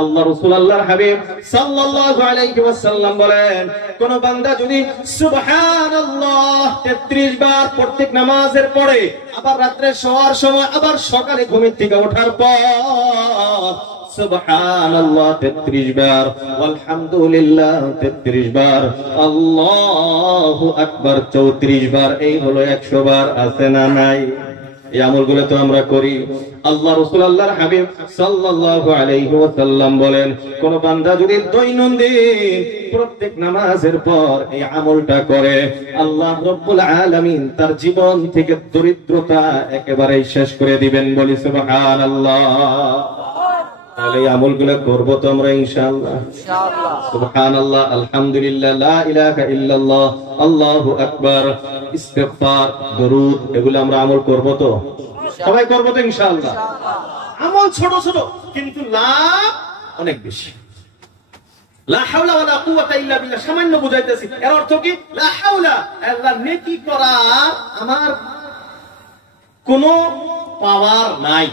আল্লাহ রাসূল আল্লাহর হাবিব সাল্লাল্লাহু আলাইহি ওয়াসাল্লাম বলেন, কোন বান্দা যদি সুবহানাল্লাহ 33 বার প্রত্যেক নামাজের পরে, আবার রাতে শোয়ার সময়, আবার সকালে ঘুম থেকে ওঠার পর সুবহানাল্লাহ 33 বার, আলহামদুলিল্লাহ 33 বার, আল্লাহু আকবার 34 বার, এই হলো 100 বার। আছে না নাই? এই আমলগুলো তো আমরা করি। আল্লাহ রাসূল আল্লাহর হাবিব সাল্লাল্লাহু আলাইহি ওয়াসাল্লাম বলেন, কোন বান্দা যদি দৈনন্দিন প্রত্যেক নামাজের পর এই আমলটা করে, আল্লাহ রাব্বুল আলামিন তার জীবন থেকে দরিদ্রতা একেবারে শেষ করে দিবেন। বলি সুবহানাল্লাহ। তাহলে এই আমলগুলো করব তো আমরা ইনশাআল্লাহ। সুবহানাল্লাহ, আলহামদুলিল্লাহ, লা ইলাহা ইল্লাল্লাহ, আল্লাহু আকবার, ইস্তিগফার, দরুদ, এগুলো আমরা আমল করব তো? সবাই করব তো ইনশাআল্লাহ। আমল ছোট ছোট কিন্তু লাভ অনেক বেশি। লা হাওলা ওয়ালা কুওয়াতা ইল্লা বিল্লাহ সামান্য বুঝাইতেছি, এর অর্থ কি? লা হাওলা, আল্লাহর নেকি করা আমার কোনো পাওয়ার নাই।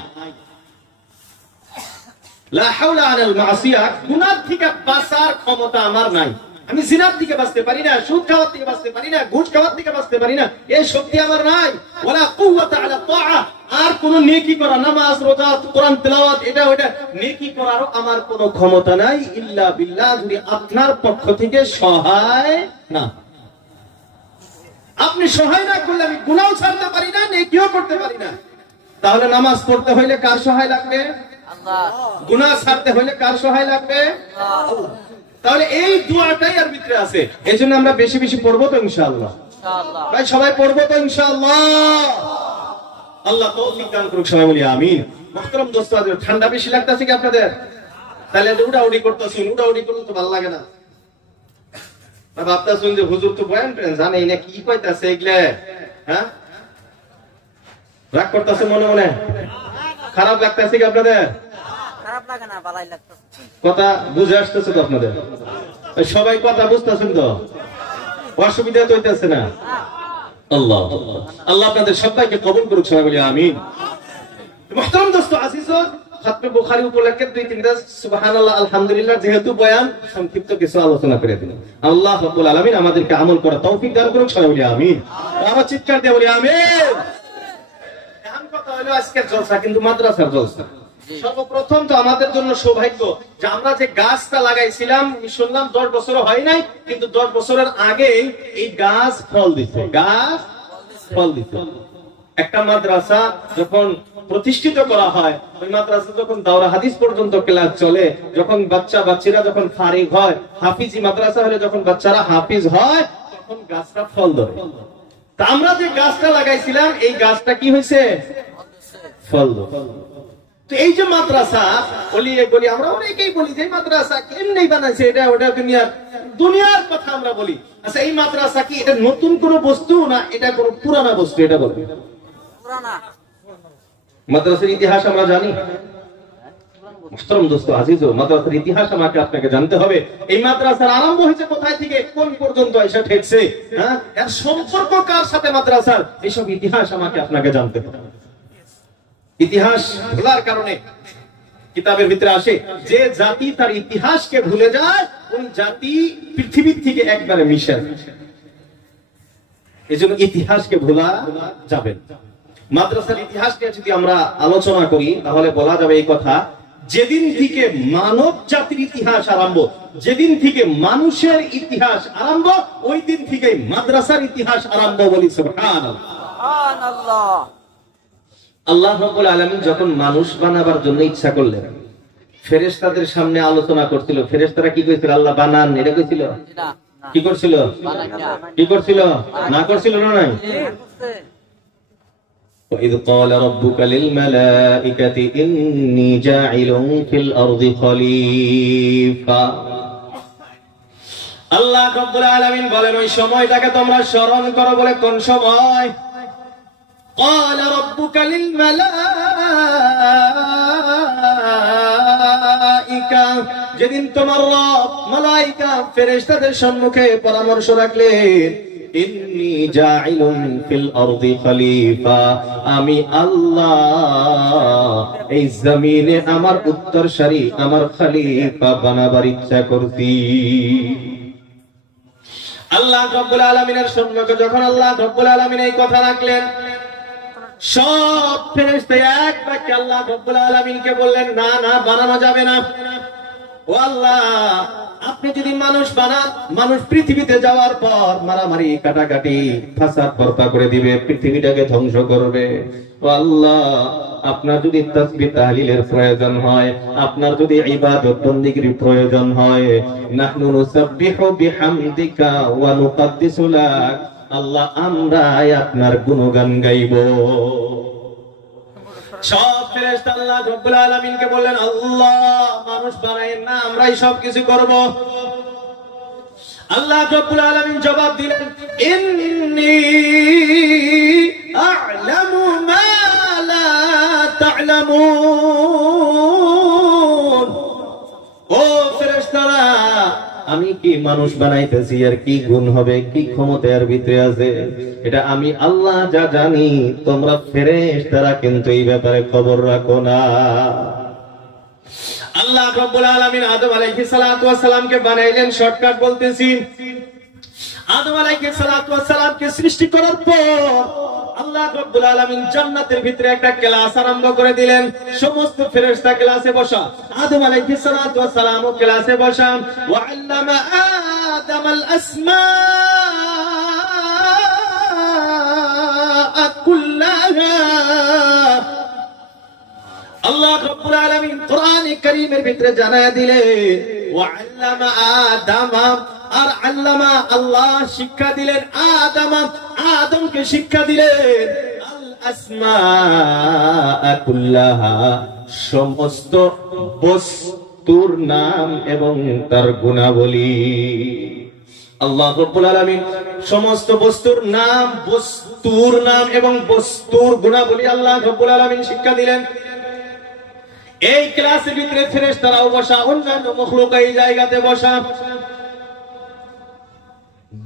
লা হাওলা আলাল মাসিয়া, গুনাহ থেকে বাঁচার ক্ষমতা আমার নাই। আমি জিনার থেকে বাঁচতে পারি না, সুদ খাওয়ার থেকে বাঁচতে পারি না, ঘুষ খাওয়ার থেকে বাঁচতে পারি না, এই শক্তি আমার নাই। ওয়ালা কুওয়াতা আলা তাআ, আর কোন নেকি করা, নামাজ রোজা কোরআন তেলাওয়াত এটা ওটা নেকি করারও আমার কোনো ক্ষমতা নাই। ইল্লা বিল্লাহ, যদি আপনার পক্ষ থেকে সহায় না, আপনি সহায় না করলে আমি গুনাহ ছাড়তে পারি না, নেকিও করতে পারি না। তাহলে নামাজ পড়তে হইলে কার সহায় লাগবে? আল্লাহ। গুনাহ ছাড়তে হইলে কার সহায় লাগবে? আল্লাহ। তাহলে এই দোয়াটাই আর ভিতরে আছে, এজন্য আমরা বেশি বেশি পড়বো তো ইনশাআল্লাহ। ইনশাআল্লাহ ভাই সবাই পড়বো তো ইনশাআল্লাহ। আল্লাহ তৌফিক দান করুক, সবাই বলি আমিন। মুহতারাম দোস্ত, ঠান্ডা বেশি লাগতেছে কি আপনাদের? তাহলে উড়াউড়ি করতেছেন, উড়াউড়ি করলে তো ভালো লাগে না। ভাবতেছেন যে হুজুর তো বয়ান জানে না কি কইতাছে এগুলা, হ্যাঁ রাগ করতেছে মনে মনে? খারাপ লাগতেছে কি আপনাদের? খারাপ লাগে না, ভালোই লাগতেছে। কথা বুঝে আসতেছে তো আপনাদের? সবাই কথা বুঝতেছেন তো? অসুবিধা তো হইতেছে না? আল্লাহ আল্লাহ আপনাদের সবাইকে কবুল করুক, সবাই বলি আমিন। মুহতারাম দোস্ত আজিজ, খাতমে বুখারী উপলক্ষে 2-3টা সুবহানাল্লাহ আলহামদুলিল্লাহ যেহেতু বয়ান, সংক্ষিপ্ত কিছু আলোচনা করে দিলাম। আল্লাহ রাব্বুল আলামিন আমাদেরকে আমল করার তৌফিক দান করুক, সবাই বলি আমিন। আমরা চিৎকার দিয়ে বলি আমিন। এখন কথা হলো আজকের জলসা কিন্তু মাদ্রাসার জলসা। সর্বপ্রথম তো আমাদের জন্য সৌভাগ্য যে আমরা যে গাছটা লাগাইছিলাম, শুনলাম 10 বছর হয় নাই, কিন্তু 10 বছরের আগে এই গাছ ফল দিচ্ছে, গাছ ফল দিচ্ছে। একটা মাদ্রাসা যখন প্রতিষ্ঠিত করা হয়, ওই মাদ্রাসা যখন দাওরা হাদিস পর্যন্ত ক্লাস চলে, যখন বাচ্চারা যখন ফারিগ হয়, হাফিজি মাদ্রাসা হলে যখন বাচ্চারা হাফিজ হয়, তখন গাছটা ফল ধরে। তা আমরা যে গাছটা লাগাইছিলাম, এই গাছটা কি হয়েছে? ফল ধরে। তো এই যে মাদ্রাসা বলি আমরা অনেকেই বলি যে মাদ্রাসা কেমনি বানাইছে, এটা ওটা দুনিয়ার কথা আমরা বলি। আচ্ছা, এই মাদ্রাসা কি এটা নতুন কোন বস্তু না এটা কোন পুরানা বস্তু? এটা বলি পুরানা। মাদ্রাসার ইতিহাস আমরা জানি। মুহতারাম দোস্ত আজিজ, মাদ্রাসার ইতিহাস আমাকে আপনাকে জানতে হবে। এই মাদ্রাসার আরম্ভ হয়েছে কোথায় থেকে কোন পর্যন্ত এসে ঠেকছে, হ্যাঁ, এর সম্পর্ক কার সাথে মাদ্রাসার, এইসব ইতিহাস আমাকে আপনাকে জানতে হবে। ইতিহাস ভুলার কারণে কিতাবের ভিতরে আসে যে জাতি তার ইতিহাসকে ভুলে যায়, ওই জাতি পৃথিবীর থেকে একবারে মিশে। এজন্য ইতিহাসকে ভোলা যাবে না। মাদ্রাসার ইতিহাস নিয়ে যদি আমরা আলোচনা করি তাহলে বলা যাবে এই কথা, যেদিন থেকে মানব জাতির ইতিহাস আরম্ভ, যেদিন থেকে মানুষের ইতিহাস আরম্ভ, ওই দিন থেকে মাদ্রাসার ইতিহাস আরম্ভ। বলি সুবহানাল্লাহ। আল্লাহ রাব্বুল আলামিন যখন মানুষ বানাবার জন্য ইচ্ছা করলেন, ফেরেশতাদের সামনে আলোচনা করছিল। ফেরেশতারা কি কইছিল? আল্লাহ বানান, এটা কইছিল? কি করছিল? কি করছিল? না করছিল না? নাই। وَإِذْ قَالَ رَبُّكَ لِلْمَلَائِكَةِ إِنِّي جَاعِلٌ فِي الْأَرْضِ خَلِيفَةً। আল্লাহ রাব্বুল আলামিন বলেন ওই সময়টাকে তোমরা স্মরণ করো। বলে কোন সময়? قال ربك للملائكة, যেদিন তোমার রব মালায়েকা ফেরেশতাদের সম্মুখে পরামর্শ রাখলেন, ইন্নী জাইলুন ফিল আরদি খলিফা, আমি আল্লাহ এই জমিনে আমার উত্তরসূরি, আমার খলিফা বানাবার ইচ্ছা করছি। আল্লাহ রাব্বুল আলামিনের সম্মুখে যখন আল্লাহ রাব্বুল আলামিন এই কথা রাখলেন, সব ফেরেশতা এক বাক্যে আল্লাহ রাব্বুল আলামিনকে বললেন, না না, বানানো যাবে না। ও আল্লাহ, আপনি যদি মানুষ বানান, মানুষ পৃথিবীতে যাওয়ার পর মারামারি কাটাকাটি ফাসাদ বর্পা করে দিবে, পৃথিবীটাকে ধ্বংস করবে। ও আল্লাহ, আপনার যদি তাসবিহ তাহলিলের প্রয়োজন হয়, আপনার যদি ইবাদত বন্দেগীর প্রয়োজন হয়, নাহনু নুসাব্বিহু বিহামদিকা ওয়া নুকদ্দিসু লাক, আল্লাহ আমরা আপনার গুণগান গাইব। সব ফেরেশতা আল্লাহ রাব্বুল আলামিনকে বললেন, আল্লাহ মানুষ বানায়েন না, আমরাই সব কিছু করব। আল্লাহ রাব্বুল আলামিন জবাব দিলেন, ইন্নী আ'লামু মা লা তা'লামুন, মানুষ বানাইতেছি আর কি গুণ হবে, কি ক্ষমতা এর ভিতরে আছে, এটা আমি আল্লাহ যা জানি, তোমরা ফেরেশতারা কিন্তু এই ব্যাপারে খবর রাখো না। আল্লাহ রাব্বুল আলামিন আদম আলাইহিস সালাতু ওয়াস সালামকে বানাইলেন, শর্টকাট বলতেছি। আদম আলাইহিস সালাতু ওয়াস সালামকে সৃষ্টি করার পর আল্লাহ রাব্বুল আলামিন জান্নাতের ভিতরে একটা ক্লাস আরম্ভ করে দিলেন। সমস্ত ফেরেশতা ক্লাসে বসা, আদম আলাইহিস সালাতু ওয়াস সালামও ক্লাসে বসা। ওয়া আল্লামা আদামাল আসমাআ কুল্লাহা। আল্লাহ রাব্বুল আলামিন কোরআনে কারীমের ভিতরে জানায়া দিলেন ওয়া আল্লামা আদামা, আর আল্লামা আল্লাহ শিক্ষা দিলেন আদমকে শিক্ষা দিলেন আল আসমাআ কুল্লাহা, সমস্ত বস্তুর নাম এবং তার গুণাবলী। আল্লাহ রাব্বুল আলামিন সমস্ত বস্তুর নাম এবং বস্তুর গুণাবলী আল্লাহ রাব্বুল আলামিন শিক্ষা দিলেন। এই ক্লাসের ভিতরে ফেরেশতারাও বসা, অন্যান্য মখলুক এই জায়গাতে বসা।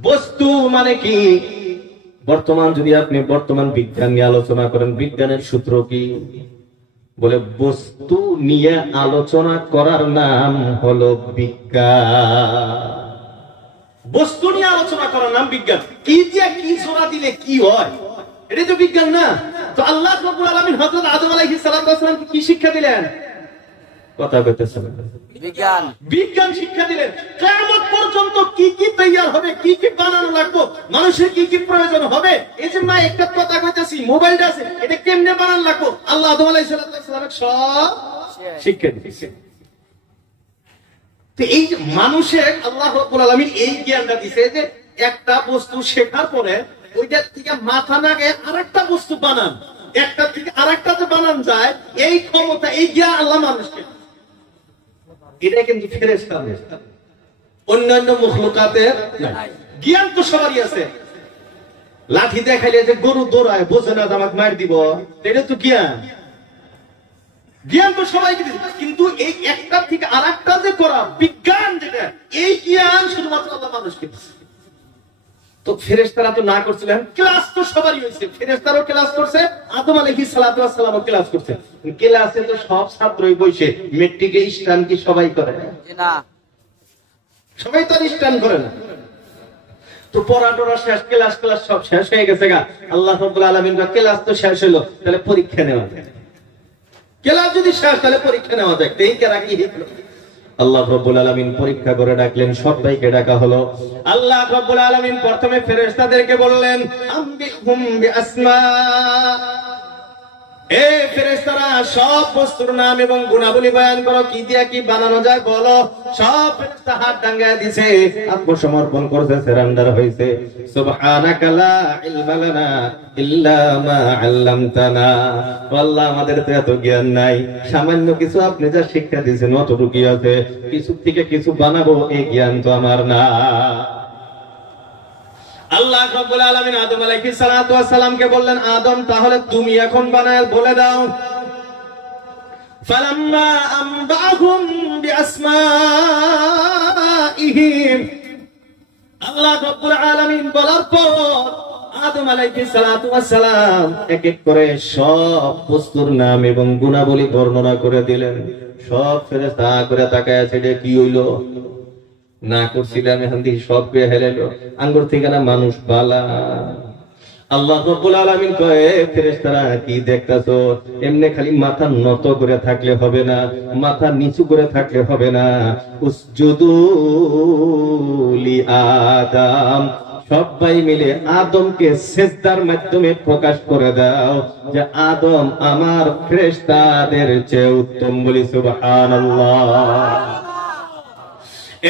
বস্তু মানে কি? বর্তমান যদি আপনি বর্তমান বিজ্ঞান নিয়ে আলোচনা করেন, বিজ্ঞানের সূত্র কি বলে? বস্তু নিয়ে আলোচনা করার নাম হলো বিজ্ঞান। বস্তু নিয়ে আলোচনা করার নাম বিজ্ঞান। কি দিয়ে কি জোড়া দিলে কি হয়, এটা তো বিজ্ঞান না। তো আল্লাহ রাব্বুল আলামিন হযরত আদম আলাইহিস সালামকে কি শিক্ষা দিলেন? কথা কইতেছেন, বিজ্ঞান শিক্ষা দিলেন। কিয়ামত পর্যন্ত কি কি তৈয়ার হবে, কি কি বানানো লাগবে, মানুষের কি কি প্রয়োজন হবে, এই যে মা একটা কথা কইতাছি, মোবাইলটা আছে, এটা কেমনে বানানো লাগবে, আল্লাহ আদম আলাইহিস সালামকে সব শিক্ষা দিয়েছেন। তো এই যে মানুষের আল্লাহ রাব্বুল আলামিন এই জ্ঞানটা দিয়েছে যে একটা বস্তু শেখার পরে ওইটার থেকে মাথা না গিয়ে আরেকটা বস্তু বানান, একটা থেকে আরেকটা যে বানান যায়, এই ক্ষমতা, এই জ্ঞান আল্লাহ মানুষকে। এটা কিন্তু ফেরেশতাদের, অন্যান্য মখলুকাতের নাই। জ্ঞান তো সবারই আছে। লাঠি দেখাইলে যে গরু দৌড়ায়, বোঝে না আমাকে মার দিব, এটা তো জ্ঞান। জ্ঞান তো সবাইকে দিচ্ছে, কিন্তু এই একটা থেকে আরেকটা যে করা বিজ্ঞান, যেটা এই জ্ঞান শুধুমাত্র আল্লাহ মানুষকে দিচ্ছে। তো ফেরেশতারা তো না করছিলেন, ক্লাস তো সবারই হয়েছে। ফেরেশতারাও ক্লাস করছে, আদম আলাইহিস সালাতু ওয়াস সালামও ক্লাস করছে। ক্লাসে তো সব ছাত্রই বসে, মেট্রিকে স্টান কি সবাই করে না? সবাই তো স্টান করে না। তো পড়াটোরা শেষ, ক্লাস সব শেষ হয়ে গেছে গা। আল্লাহ রাব্বুল আলামিন ক্লাস তো শেষ হলো, তাহলে পরীক্ষা নেওয়া যায়। ক্লাস যদি শেষ, তাহলে পরীক্ষা নেওয়া যায়। এই কেরা কি আল্লাহ রাব্বুল আলামিন পরীক্ষা করে ডাকলেন, সবাইকে ডাকা হলো। আল্লাহ রাব্বুল আলামিন প্রথমে ফেরেশতাদেরকে বললেন আম্বিহুম বিআসমা। এ ফেরেশতারা, সব বস্তুর নাম এবং গুণাবলী বয়ান করো, কি দিয়ে কি বানানো যায় বলো। সব ফেরেশতা হাত ডাঙ্গায় দিয়েছে, আত্মসমর্পণ করতে সারেন্ডার হয়েছে। সুবহানাকা লা ইলমা লানা ইল্লা মা আল্লামতানা। আল্লাহ, আমাদের তো এত জ্ঞান নাই, সামান্য কিছু আপনি যা শিক্ষা দিয়েছেন অতটুকুই আছে, কিছু থেকে কিছু বানাবো এই জ্ঞান তো আমার না। আল্লাহ রাব্বুল আলামিন আদম আলাইহিস সালাতু ওয়াস সালামকে বললেন, আদম, তাহলে তুমি এখন বানায় বলে দাও। ফালাম্মা আনবাহুম বিআসমাইহিম। আল্লাহ রাব্বুল আলামিন বলার পর আদম আলাইহিস সালাতু ওয়াস সালাম এক এক করে সব বস্তুর নাম এবং গুণাবলী বর্ণনা করে দিলেন। সব ফেরেশতা করে তাকায় আছে, এটা কি হইল না করছিলাম, এখন দেখি সব পেয়ে হেলেলো, আঙ্গুর থেকে না মানুষ বালা। আল্লাহ রাব্বুল আলামিন কয়, ফেরেশতারা কি দেখতাছো? এমনি খালি মাথা নত করে থাকলে হবে না, মাথা নিচু করে থাকলে হবে না। উসজুদু লি আদম। সবাই মিলে আদমকে সিজদার মাধ্যমে প্রকাশ করে দাও যে আদম আমার ফেরেশতাদের চেয়ে উত্তম। বলি সুবহানাল্লাহ।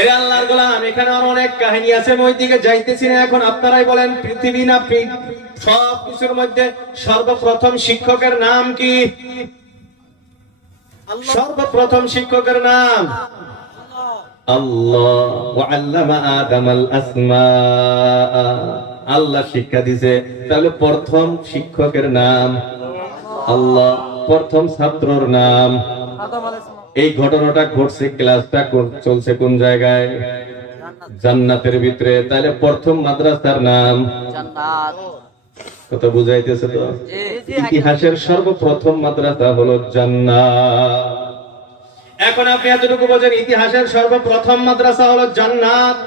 এর আল্লাহর গোলাম, এখানে আর অনেক কাহিনী আছে, ওই দিকে যাইতেছি না এখন। আপনারাই বলেন, পৃথিবী না সব কিছুর মধ্যে সর্বপ্রথম শিক্ষকের নাম কি? সর্বপ্রথম শিক্ষকের নাম আল্লাহ। ওয়া আল্লামা আদামাল আসমা। আল্লাহ শিক্ষা দিয়েছে, তাহলে প্রথম শিক্ষকের নাম আল্লাহ, প্রথম ছাত্রর নাম আদম আলাইহিস সালাম। এই ঘটনাটা ঘটছে, ক্লাসটা চলছে কোন জায়গায়? জান্নাতের ভিতরে। তাহলে প্রথম মাদ্রাসার নাম জান্নাত। কথা বুঝাইতেছে তো? ইতিহাসের সর্বপ্রথম মাদ্রাসা হলো জান্নাত। এখন আপনি এতটুকু বোঝেন, ইতিহাসের সর্বপ্রথম মাদ্রাসা হলো জান্নাত।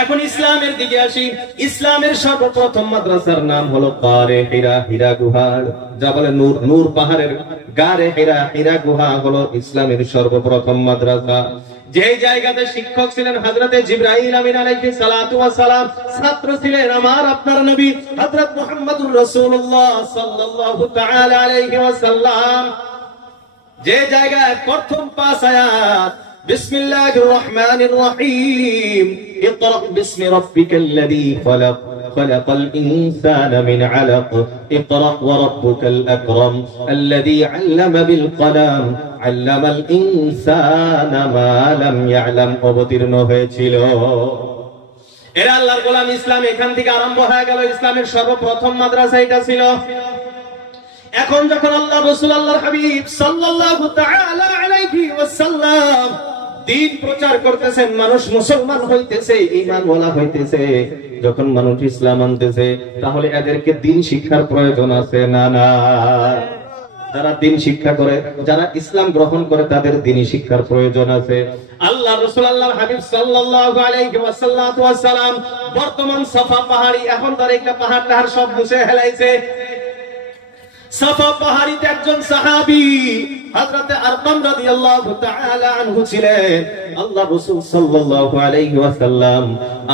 এখন ইসলামের দিকে আসি। ইসলামের সর্বপ্রথম মাদ্রাসার নাম হলো গারে হিরা, হীরা গুহা, যা বলে নূর, নূর পাহাড়ের গারে হিরা, হীরা গুহা হলো ইসলামের সর্বপ্রথম মাদ্রাসা। যে জায়গাতে শিক্ষক ছিলেন হযরতে জিবরাইল আমিন আলাইহিস সালাতু ওয়াস সালাম, ছাত্র ছিলেন আমার আপনার নবী হযরত মুহাম্মদুর রাসূলুল্লাহ সাল্লাল্লাহু তাআলা আলাইহি ওয়াসাল্লাম। যে জায়গায় প্রথম 5 আয়াত বিসমিল্লাহির রহমানির রহিম, ইকরা বিসমি রাব্বিকাল্লাযী খলাক, খলাকাল ইনসানা মিন আলাক, ইকরা ওয়া রাব্বুকাল আকরাম, আল্লাযী আল্লামা বিল কলাম, আল্লামাল ইনসানা মা লাম ইয়ালাম অবতীর্ণ হয়েছিল। এরা আল্লাহর গোলাম। ইসলাম এখান থেকে আরম্ভ হয়ে গেল। ইসলামের সর্বপ্রথম মাদ্রাসা এটা ছিল। এখন যখন আল্লাহ রাসূল আল্লাহর হাবিব সাল্লাল্লাহু তাআলা আলাইহি ওয়াসাল্লাম দ্বীন প্রচার করতেছেন, মানুষ মুসলমান হইতেছে, ঈমান ওয়ালা হইতেছে, যখন মানুষ ইসলাম আনতেছে, তাহলে এদেরকে দ্বীন শিক্ষার প্রয়োজন আছে না? না। যারা দ্বীন শিক্ষা করে, যারা ইসলাম গ্রহণ করে, তাদের দ্বীনি শিক্ষার প্রয়োজন আছে। আল্লাহ রাসূল আল্লাহর হাবিব সাল্লাল্লাহু আলাইহি ওয়াসাল্লাম বর্তমান সাফা পাহাড়ি, এখন তার একটা পাহাড় টাহাড় সব মুছে হেলাইছে। সাফা পাহাড়িতে একজন সাহাবী হযরতে আরকাম রাদিয়াল্লাহু তাআলা আনহু ছিলেন। আল্লাহ রাসূল সাল্লাল্লাহু আলাইহি ওয়াসাল্লাম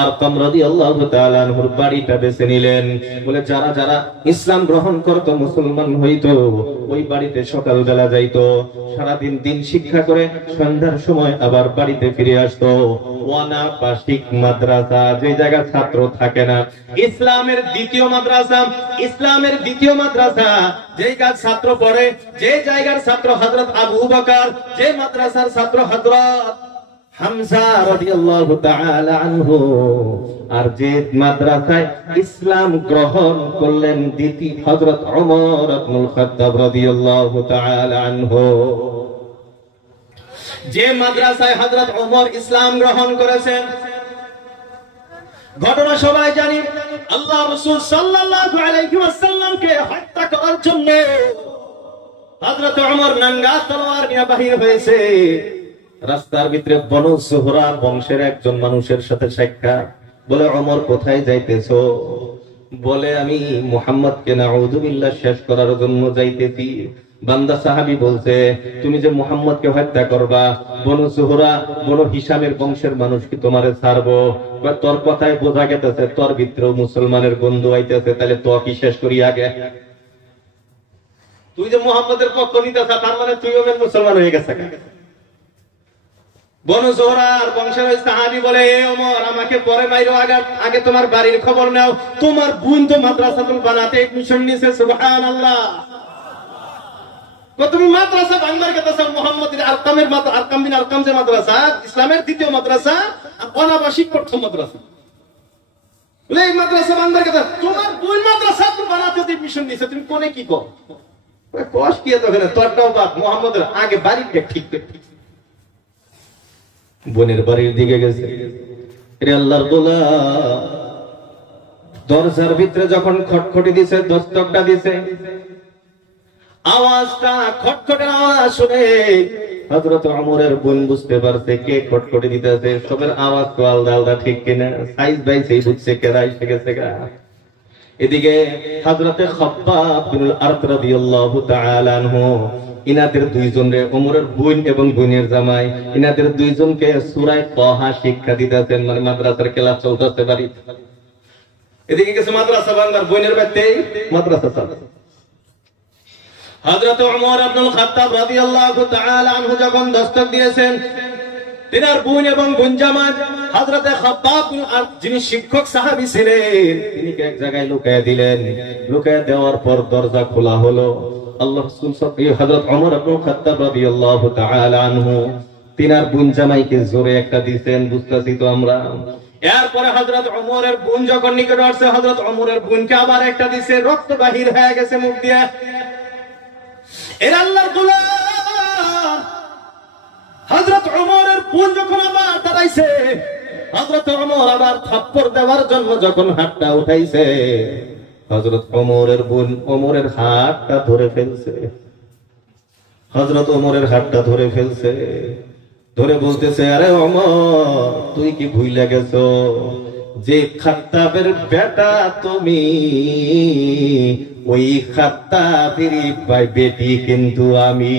আরকাম রাদিয়াল্লাহু তাআলা আনহুর বাড়িটা বেছে নিলেন। বলে যারা যারা ইসলাম গ্রহণ করত, মুসলমান হইতো, ওই বাড়িতে সকালবেলা যাইতো, সারাদিন দিন শিক্ষা করে সন্ধ্যার সময় আবার বাড়িতে ফিরে আসতো। অনাবাসিক মাদ্রাসা, যে জায়গা ছাত্র থাকে না। ইসলামের দ্বিতীয় মাদ্রাসা, ইসলামের দ্বিতীয় মাদ্রাসা, যে জায়গার ছাত্র পড়ে, যে জায়গার ছাত্র হযরত আবু বকর, যে মাদ্রাসার ছাত্র হযরত হামজা রাদিয়াল্লাহু তাআলা আনহু, আর যে মাদ্রাসায় ইসলাম গ্রহণ করলেন দ্বিতীয় হযরত ওমর ইবনুল খাত্তাব রাদিয়াল্লাহু তাআলা আনহু। যে মাদ্রাসায় হযরত ওমর ইসলাম গ্রহণ করেছেন, ঘটনা সবাই জানি। আল্লাহ রাসূল সাল্লাল্লাহু আলাইহি ওয়াসাল্লামকে হত্যা করার জন্য হযরত ওমর নাঙ্গা তলোয়ার নিয়ে বাহির হয়েছে। রাস্তার ভিতরে বনু সুহরা বংশের একজন মানুষের সাথে সাক্ষাৎ। বলে, ওমর কোথায় যাইতেছো? বলে, আমি মুহাম্মদকে নাউযুবিল্লাহ শেষ করার জন্য যাইতেছি। বান্দা সাহাবী বলছে, তুমি যে মুহাম্মদকে হত্যা করবা, বনু সুহরা, বনু হিশামের বংশের মানুষ কি তোমারে ছাড়বো? তোর কথায় বোঝা গেছে তোর ভিতরেও মুসলমানের গন্ধ আইতেছে, তাহলে তো কি শেষ করি আগে? তুই যে মুহাম্মদের পক্ষ নিতেছ, তার মানে তুইও মুসলমান হয়ে গেছে। বনু সুহরার বংশের ওই সাহাবী বলে, এ ওমর, আমাকে পরে মাইরো, আগে তোমার বাড়ির খবর নাও। তোমার বোন তো মাদ্রাসাতুল বানাতে এডমিশন নিছে। সুবহানাল্লাহ। তুমি মাদ্রাসা ভাঙবার কথা, মুহাম্মদের আরকামের মাদ্রাসা, আরকাম বিন আরকাম যে মাদ্রাসা, ইসলামের দ্বিতীয় মাদ্রাসা, অনাবাসিক প্রথম মাদ্রাসা, বলে এই মাদ্রাসা ভাঙবার কথা। তোমার বোন মাদ্রাসা বানাতে এডমিশন নিছে, তুমি কোনে কি কর? কষ্ট কি এতখানে? তোরটাও বাদ, মুহাম্মদের আগে বাড়িটা ঠিক করতে। বোনের বাড়ির দিকে গেছে। রে আল্লাহর গোলাম, দরজার ভিতরে যখন খটখটি দিছে, দস্তকটা দিছে, আওয়াজটা, খটখটের আওয়াজ শুনে হযরত ওমরের বোন বুঝতে পারছে কে খটখটি দিতেছে। সবের আওয়াজ তো আলাদা আলাদা, ঠিক কিনা? সাইজ বাই সেই বুঝছে কেরা এসে গেছে গা। এদিকে হযরতে খাব্বাব বিন আরত রাদিয়াল্লাহু তাআলা আনহু, ইনাদের দুইজনের, ওমরের বোন এবং বোনের জামাই, ইনাদের দুইজনকে সূরা তাহা শিক্ষা দিতেছেন, মানে মাদ্রাসার ক্লাস চলতেছে বাড়ি। এদিকে গেছে মাদ্রাসা ভাঙবার, বোনের বাড়িতে মাদ্রাসা চলে। হযরত ওমর ইবনুল খাত্তাব রাদিয়াল্লাহু তাআলা আনহু যখন দস্তক দিয়েছেন, তিনার বোন এবং বোন জামাই হযরতে খাব্বাব বিন আরত, যিনি শিক্ষক সাহাবী ছিলেন, তিনি এক জায়গায় লুকায় দিলেন। লুকায় দেওয়ার পর দরজা খোলা হলো। আল্লাহ রাসূল হযরত ওমর ইবনুল খাত্তাব রাদিয়াল্লাহু তাআলা আনহু তিনার বোন জামাইকে জোরে একটা দিবেন, বুঝতাছি তো আমরা। এরপরে হযরত ওমরের বোন যখন নিকট আসছে, হযরত ওমরের বোনকে আবার একটা দিছে, রক্ত বাহির হয়ে গেছে মুখ দিয়ে। এর আল্লাহর গোলাম, হযরত ওমরের বোন যখন আবার দাঁড়াইছে, হযরত ওমর আবার থাপ্পড় দেওয়ার জন্য যখন হাতটা উঠাইছে, হযরত ওমরের বোন ওমরের হাতটা ধরে ফেলছে। হযরত ওমরের হাতটা ধরে ফেলছে, ধরে বলতেছে, আরে ওমর, তুই কি ভুইলা গেছো যে খাত্তাবের বেটা তুমি, ওই খাত্তাবেরই বেটি কিন্তু আমি।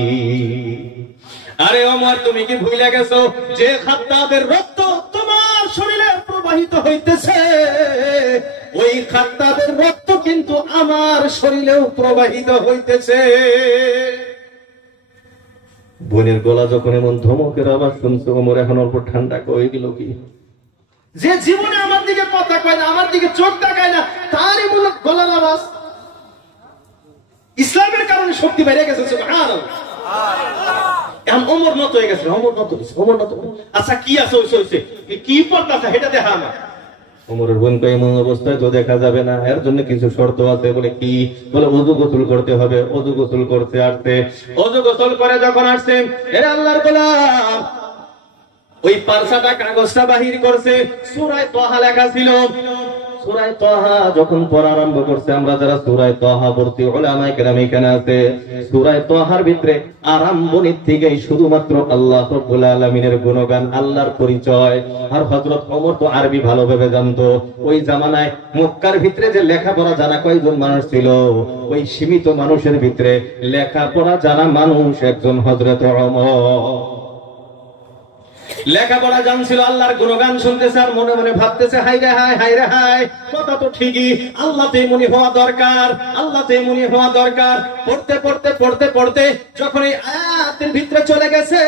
আরে ওমর, তুমি কি ভুলে গেছো যে খাত্তাবের রক্ত তোমার শরীরে প্রবাহিত হইতেছে, ওই খাত্তাবের রক্ত কিন্তু আমার শরীরেও প্রবাহিত হইতেছে। বোনের গলা যখন এমন ধমকের আওয়াজ শুনছে, ওমর এখন অল্প ঠান্ডা হয়ে গেল। কি যে জীবনে আমার দিকে কথা কয় না, আমার দিকে চোখ তাকায় না, তারই মূলত গলার আওয়াজ। ইসলামের কারণে শক্তি বেড়ে গেছে। সুবহানাল্লাহ। ওমর নত হয়ে গেছে, ওমর নত হয়েছে, ওমর নত। আচ্ছা কি আছে হইছে, কি পড়তাছে সেটা দেখা আমার। ওমরের বোনকে এমন অবস্থায় তো দেখা যাবে না, এর জন্য কিছু শর্ত আছে। বলে কি? বলে ওযু গোসল করতে হবে। ওযু গোসল করতে আসছে, ওযু গোসল করে যখন আসছে, এর আল্লাহর গোলাম ওই পারসাটা কাগজটা বাহির করছে, সূরা তাহা লেখা ছিল। সূরা তাহা যখন পড়া আরম্ভ করছে, আমরা যারা সূরা তাহা পড়ছি, উলামায়ে কেরাম এখানে আছে, সূরা তাহার ভিতরে আরম্ভণি থেকেই শুধুমাত্র আল্লাহ রাব্বুল আলামিনের গুণগান, আল্লাহর পরিচয়। আর হযরত ওমর তো আরবি ভালোভাবে জানতো। ওই জামানায় মক্কার ভিতরে যে লেখাপড়া জানা কয়জন মানুষ ছিল, ওই সীমিত মানুষের ভিতরে লেখাপড়া জানা মানুষ একজন হযরত ওমর। লেখাপড়া জানছিল, আল্লাহর গুণগান শুনতেছে, আর মনে মনে ভাবতেছে, হাই রে হাই, হাই রে হাই, কথা তো ঠিকই, আল্লাহতে মনি হওয়া দরকার, আল্লাহতে মনি হওয়া দরকার। পড়তে পড়তে পড়তে পড়তে যখন এই আয়াতের ভিতরে চলে গেছে,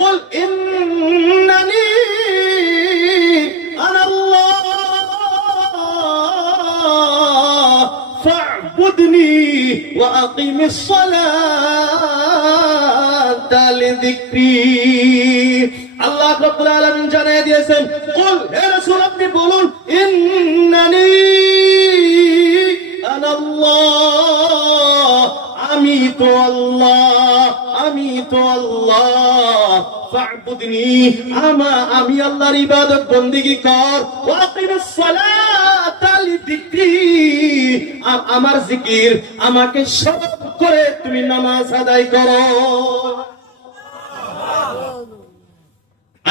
কুল ইন্নানি আনাল্লাহ ফা'বুদনি ওয়া আকিমিস সালাতা লিযিকরি। আল্লাহ রাব্বুল আলামিন জানিয়ে দিয়েছেন, কুল, হে রাসূল আপনি বলুন, ইন্নানি আনাল্লাহ, আমি তো আল্লাহ, আমি তো আল্লাহ। ফা'বুদনি, আমি আল্লাহর ইবাদত বندگی কর। ওয়া আকিমিস সালাতা লিযিকরি, আমার জিকির, আমাকে স্মরণ করে তুমি নামাজ আদায় করো।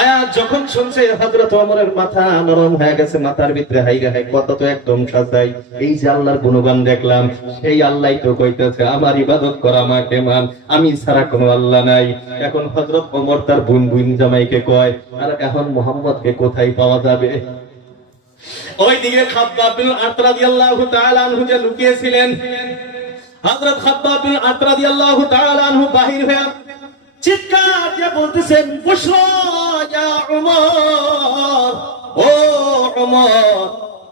আয়াত যখন শুনছে, হযরত ওমরের মাথা নরম হয়ে গেছে, মাথার ভিতরে হাইরে হাই, কথা তো একদম সাজাই। এই যে আল্লাহর গুণগান দেখলাম, সেই আল্লাহই তো কইতেছে আমার ইবাদত করা, আমাকে মান, আমি ছাড়া কোনো আল্লাহ নাই। এখন হযরত ওমর তার বুন জামাইকে কয়, আর এখন মুহাম্মদকে কোথায় পাওয়া যাবে? ওইদিকে খাব্বাব বিন আরত রাদিয়াল্লাহু তাআলা আনহু যে লুকিয়েছিলেন, হযরত খাব্বাব বিন আরত রাদিয়াল্লাহু তাআলা আনহু বাহির হয়ে চিৎকার দিয়ে বলতেছেন, বুশরা ইয়া উমর, ও উমর,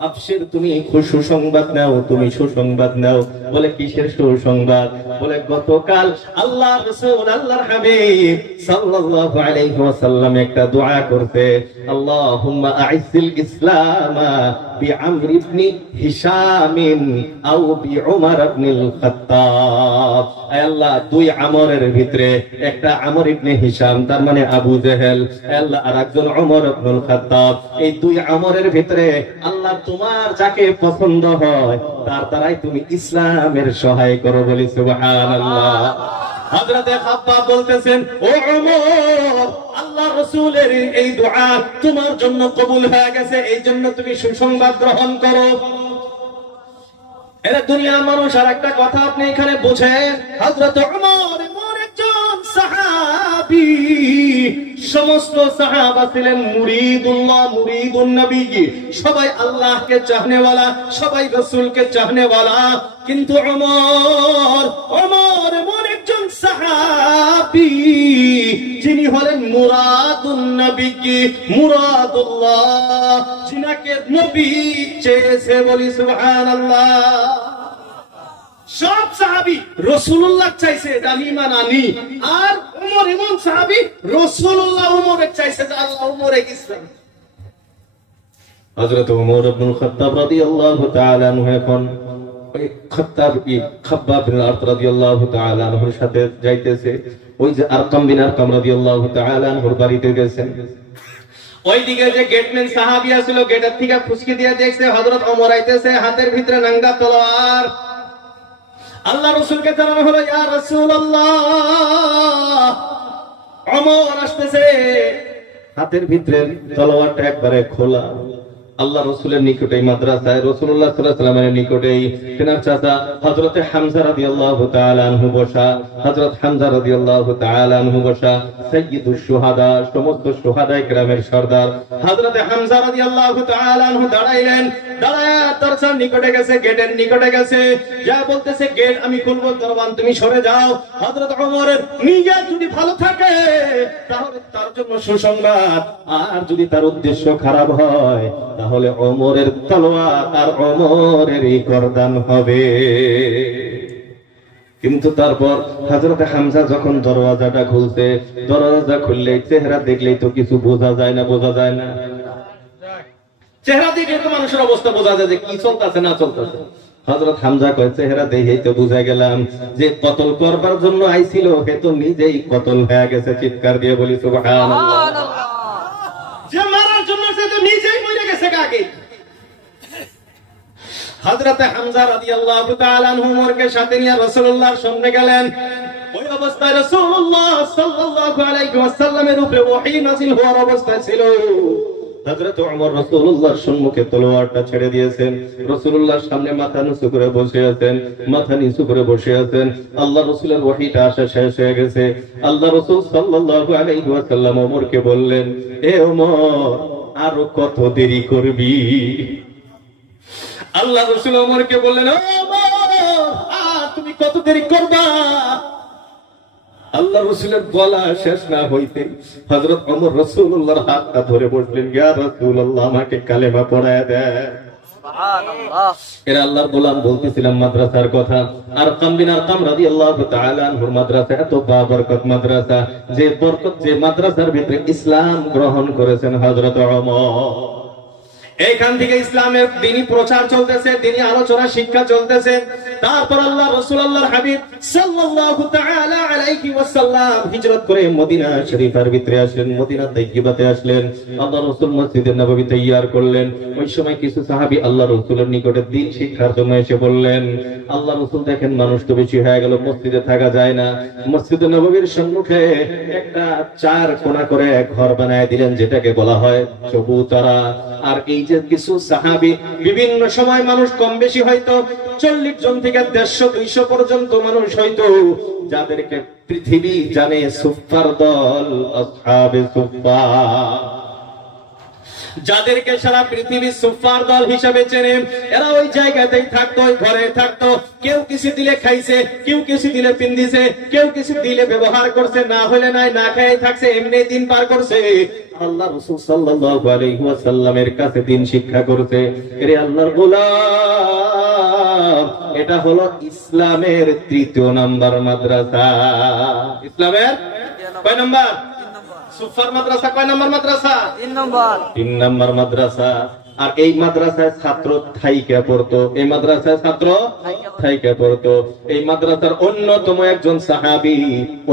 আবশির, তুমি সুসংবাদ নাও, তুমি সুসংবাদ নাও। বলে কিসের সুসংবাদ? বলে গতকাল আল্লাহ রাসূল, আল্লাহর হাবিব সাল্লাল্লাহু আলাইহি ওয়াসাল্লাম একটা দোয়া করতে, আল্লাহুম্মা আইজ্জিল ইসলামা বিআমর ইবনে হিশাম আও বিউমর ইবনুল খাত্তাব। আয় আল্লাহ, দুই আমরের ভিতরে একটা আমর ইবনে হিশাম, তার মানে আবু জেহেল, আল্লাহ, আর একজন ওমর ইবনুল খাত্তাব, এই দুই আমরের ভিতরে আল্লাহ তোমার যাকে পছন্দ হয় তার দ্বারাই তুমি ইসলামের সহায় করো। বলি সুবহানাল্লাহ। হযরতে খাব্বাব বলতেছেন, ও ওমর, আল্লাহর রাসূলের এই দোয়া তোমার জন্য কবুল হয়ে গেছে, এই জন্য তুমি সুসংবাদ গ্রহণ করো। এরা দুনিয়ার মানুষ। আর একটা কথা আপনি এখানে বুঝেন, হযরতে ওমর এমন একজন সাহাবী, সমস্ত সাহাবা ছিলেন মুরিদুল্লাহ, মুরিদুন নবী, সবাই আল্লাহকে চাহনেওয়ালা, সবাই রাসূলকে চাহনেওয়ালা। কিন্তু ওমর এমন একজন সাহাবী, যিনি হলেন মুরাদুন নবী, মুরাদুল্লাহ, যিনাকে নবী চেয়েছে। বলি সুবহানাল্লাহ। সব সাহাবী রাসূলুল্লাহ চাইছে যে আমি ঈমান আনি, আর ওমর এমন সাহাবী রাসূলুল্লাহ ওমরের চাইছে যে আল্লাহ ওমরে ইসলাম। হযরত ওমর ইবনুল খাত্তাব রাদিয়াল্লাহু তাআলা আনহু এখন ওই খাব্বাব বিন আরত রাদিয়াল্লাহু তাআলা আনহুর সাথে যাইতেছে। ওই যে আরকাম বিন আরকাম রাদিয়াল্লাহু তাআলা আনহুর বাড়িতে গেছেন। ওইদিকে যে গেটম্যান সাহাবী ছিল গেটের থেকে ফুসকি দিয়ে দেখছে হযরত ওমর আইতেছে, হাতের ভিতরে নাঙ্গা তলোয়ার। আল্লাহ রাসূলকে জানানো হলো, ইয়া রাসূলুল্লাহ, ওমর আসতেছে। হাতের ভিতরে তলোয়ারটা একবারে খোলা। আল্লাহ রাসূলের নিকটেই মাদ্রাসায় রাসূলুল্লাহ সাল্লাল্লাহু আলাইহি ওয়াসাল্লামের নিকটেই তেনার চাচা হযরত হামজা রাদিয়াল্লাহু তাআলা আনহু বসা। হযরত হামজা রাদিয়াল্লাহু তাআলা আনহু বসা, সাইয়্যিদুশ শুহাদা, সমস্ত শুহাদায়ে কেরামের সরদার হযরত হামজা রাদিয়াল্লাহু তাআলা আনহু দাঁড়াইলেন। দাঁড়ায়া দরজার নিকটে গেছে, গেটের নিকটে গেছে, যা বলতেছে, গেট আমি খুলবো, দরওয়ান তুমি সরে যাও। হযরত ওমরের নিয়ত যদি ভালো থাকে তাহলে তার জন্য সুসংবাদ, আর যদি তার উদ্দেশ্য খারাপ হয় তাহলে ওমরের তলোয়ার আর ওমরেরই গর্দান হবে। কিন্তু তারপর হযরত হামজা যখন দরওয়াজাটা খুলছে, দরওয়াজা খুললে চেহারা দেখলেই তো কিছু বোঝা যায় না, বোঝা যায় না। চেহারা দেখলে তো মানুষের অবস্থা বোঝা যায় যে কি চলতেছে না চলতেছে। হযরত হামজা কয়, চেহারা দেখেই তো বুঝা গেলাম যে কতল করবার জন্য আইছিল সে তো নিজেই কতল হয়ে গেছে। চিৎকার দিয়ে বলি সুবহানাল্লাহ। যে মারার জন্য সে তো নিজেই মরে গেছে আগে। হযরত হামজা রাদিয়াল্লাহু তাআলা আনহু ওমরকে সাথে নিয়ে রাসূলুল্লাহর সামনে গেলেন। ওই অবস্থায় রাসূলুল্লাহ সাল্লাল্লাহু আলাইহি ওয়াসাল্লামের উপরে ওহী নাযিল হওয়ার অবস্থা ছিল। হযরত ওমর রাসূলুল্লাহর সম্মুখে তলোয়ারটা ছেড়ে দিয়েছেন, রাসূলুল্লাহর সামনে মাথা নিচু করে বসে আছেন, মাথা নিচু করে বসে আছেন। আল্লাহ রাসূলের ওহীটা আসা শেষ হয়ে গেছে। আল্লাহ রাসূল সাল্লাল্লাহু আলাইহি ওয়াসাল্লাম ওমরকে বললেন, এ ওমর, আরো কত দেরি করবি? আল্লাহ রাসূল ওমরকে বললেন, ও ওমর, তুমি কত দেরি করবা? আল্লাহ রাসূলের বলা শেষ না হইতে হযরত ওমর রাসূলুল্লাহর হাতটা ধরে বললেন, ইয়া রাসূলুল্লাহ, আমাকে কালেমা পড়ায়া দেন। সুবহানাল্লাহ। এরা আল্লাহর গোলাম। বলতেছিলাম মাদ্রাসার কথা। আরকাম বিন আরকাম রাদিয়াল্লাহু তাআলা আনহুর মাদ্রাসা এত বাবরকত মাদ্রাসা, যে বরকত, যে মাদ্রাসার ভিতরে ইসলাম গ্রহণ করেছেন হযরত ওমর। এইখান থেকে ইসলামের দ্বীনি প্রচার চলতেছে, দ্বীনি আলোচনা শিক্ষা চলতেছে। তারপর আল্লাহ রাসূল, আল্লাহর হাবিব সাল্লাল্লাহু তাআলা আলাইহি ওয়াসাল্লাম হিজরত করে মদিনা শরীফের ভিতরে আসলেন, মদিনা তাইয়্যিবাতে আসলেন। আল্লাহ রাসূল মসজিদে নববী তৈয়ার করলেন। ওই সময় কিছু সাহাবী আল্লাহ রাসূলের নিকটে দ্বীন শিক্ষার জন্য এসে বললেন, আল্লাহ রাসূল দেখেন মানুষ তো বেশি হয়ে গেল, মসজিদে থাকা যায় না। মসজিদে নববীর সম্মুখে একটা 4 কোণা করে ঘর বানায় দিলেন, যেটাকে বলা হয় চবুতরা। আর এই যে কিছু সাহাবী, বিভিন্ন সময় মানুষ কম বেশি হয়তো 40 জন থেকে 150-200 পর্যন্ত মানুষ হয়তো, যাদেরকে পৃথিবী জানে সুফার দল, আসহাবে সুফা, যাদেরকে সারা পৃথিবী সুফার দল হিসেবে চেনে। এরা ওই জায়গাতেই থাকতো, ওই ঘরে থাকতো। কেউ কিছু দিলে খাইছে, কেউ কিছু দিলে পিন্দিছে, কেউ কিছু দিলে ব্যবহার করছে, না হলে নাই, না খেয়ে থাকছে, এমনি দিন পার করছে। আল্লাহ রাসূল সাল্লাল্লাহু আলাইহি ওয়াসাল্লামের কাছে দিন শিক্ষা করতে। এরে আল্লাহর গোলাম, এটা হলো ইসলামের 3য় নাম্বার মাদ্রাসা। ইসলামের কয় নাম্বার? সুফার মাদ্রাসা কয় নাম্বার মাদ্রাসা? 3 নাম্বার। 3 নাম্বার মাদ্রাসা। আর এই মাদ্রাসায় ছাত্র থাইকা পড়তো, এই মাদ্রাসায় ছাত্র থাইকা পড়তো। এই মাদ্রাসার অন্যতম একজন সাহাবী,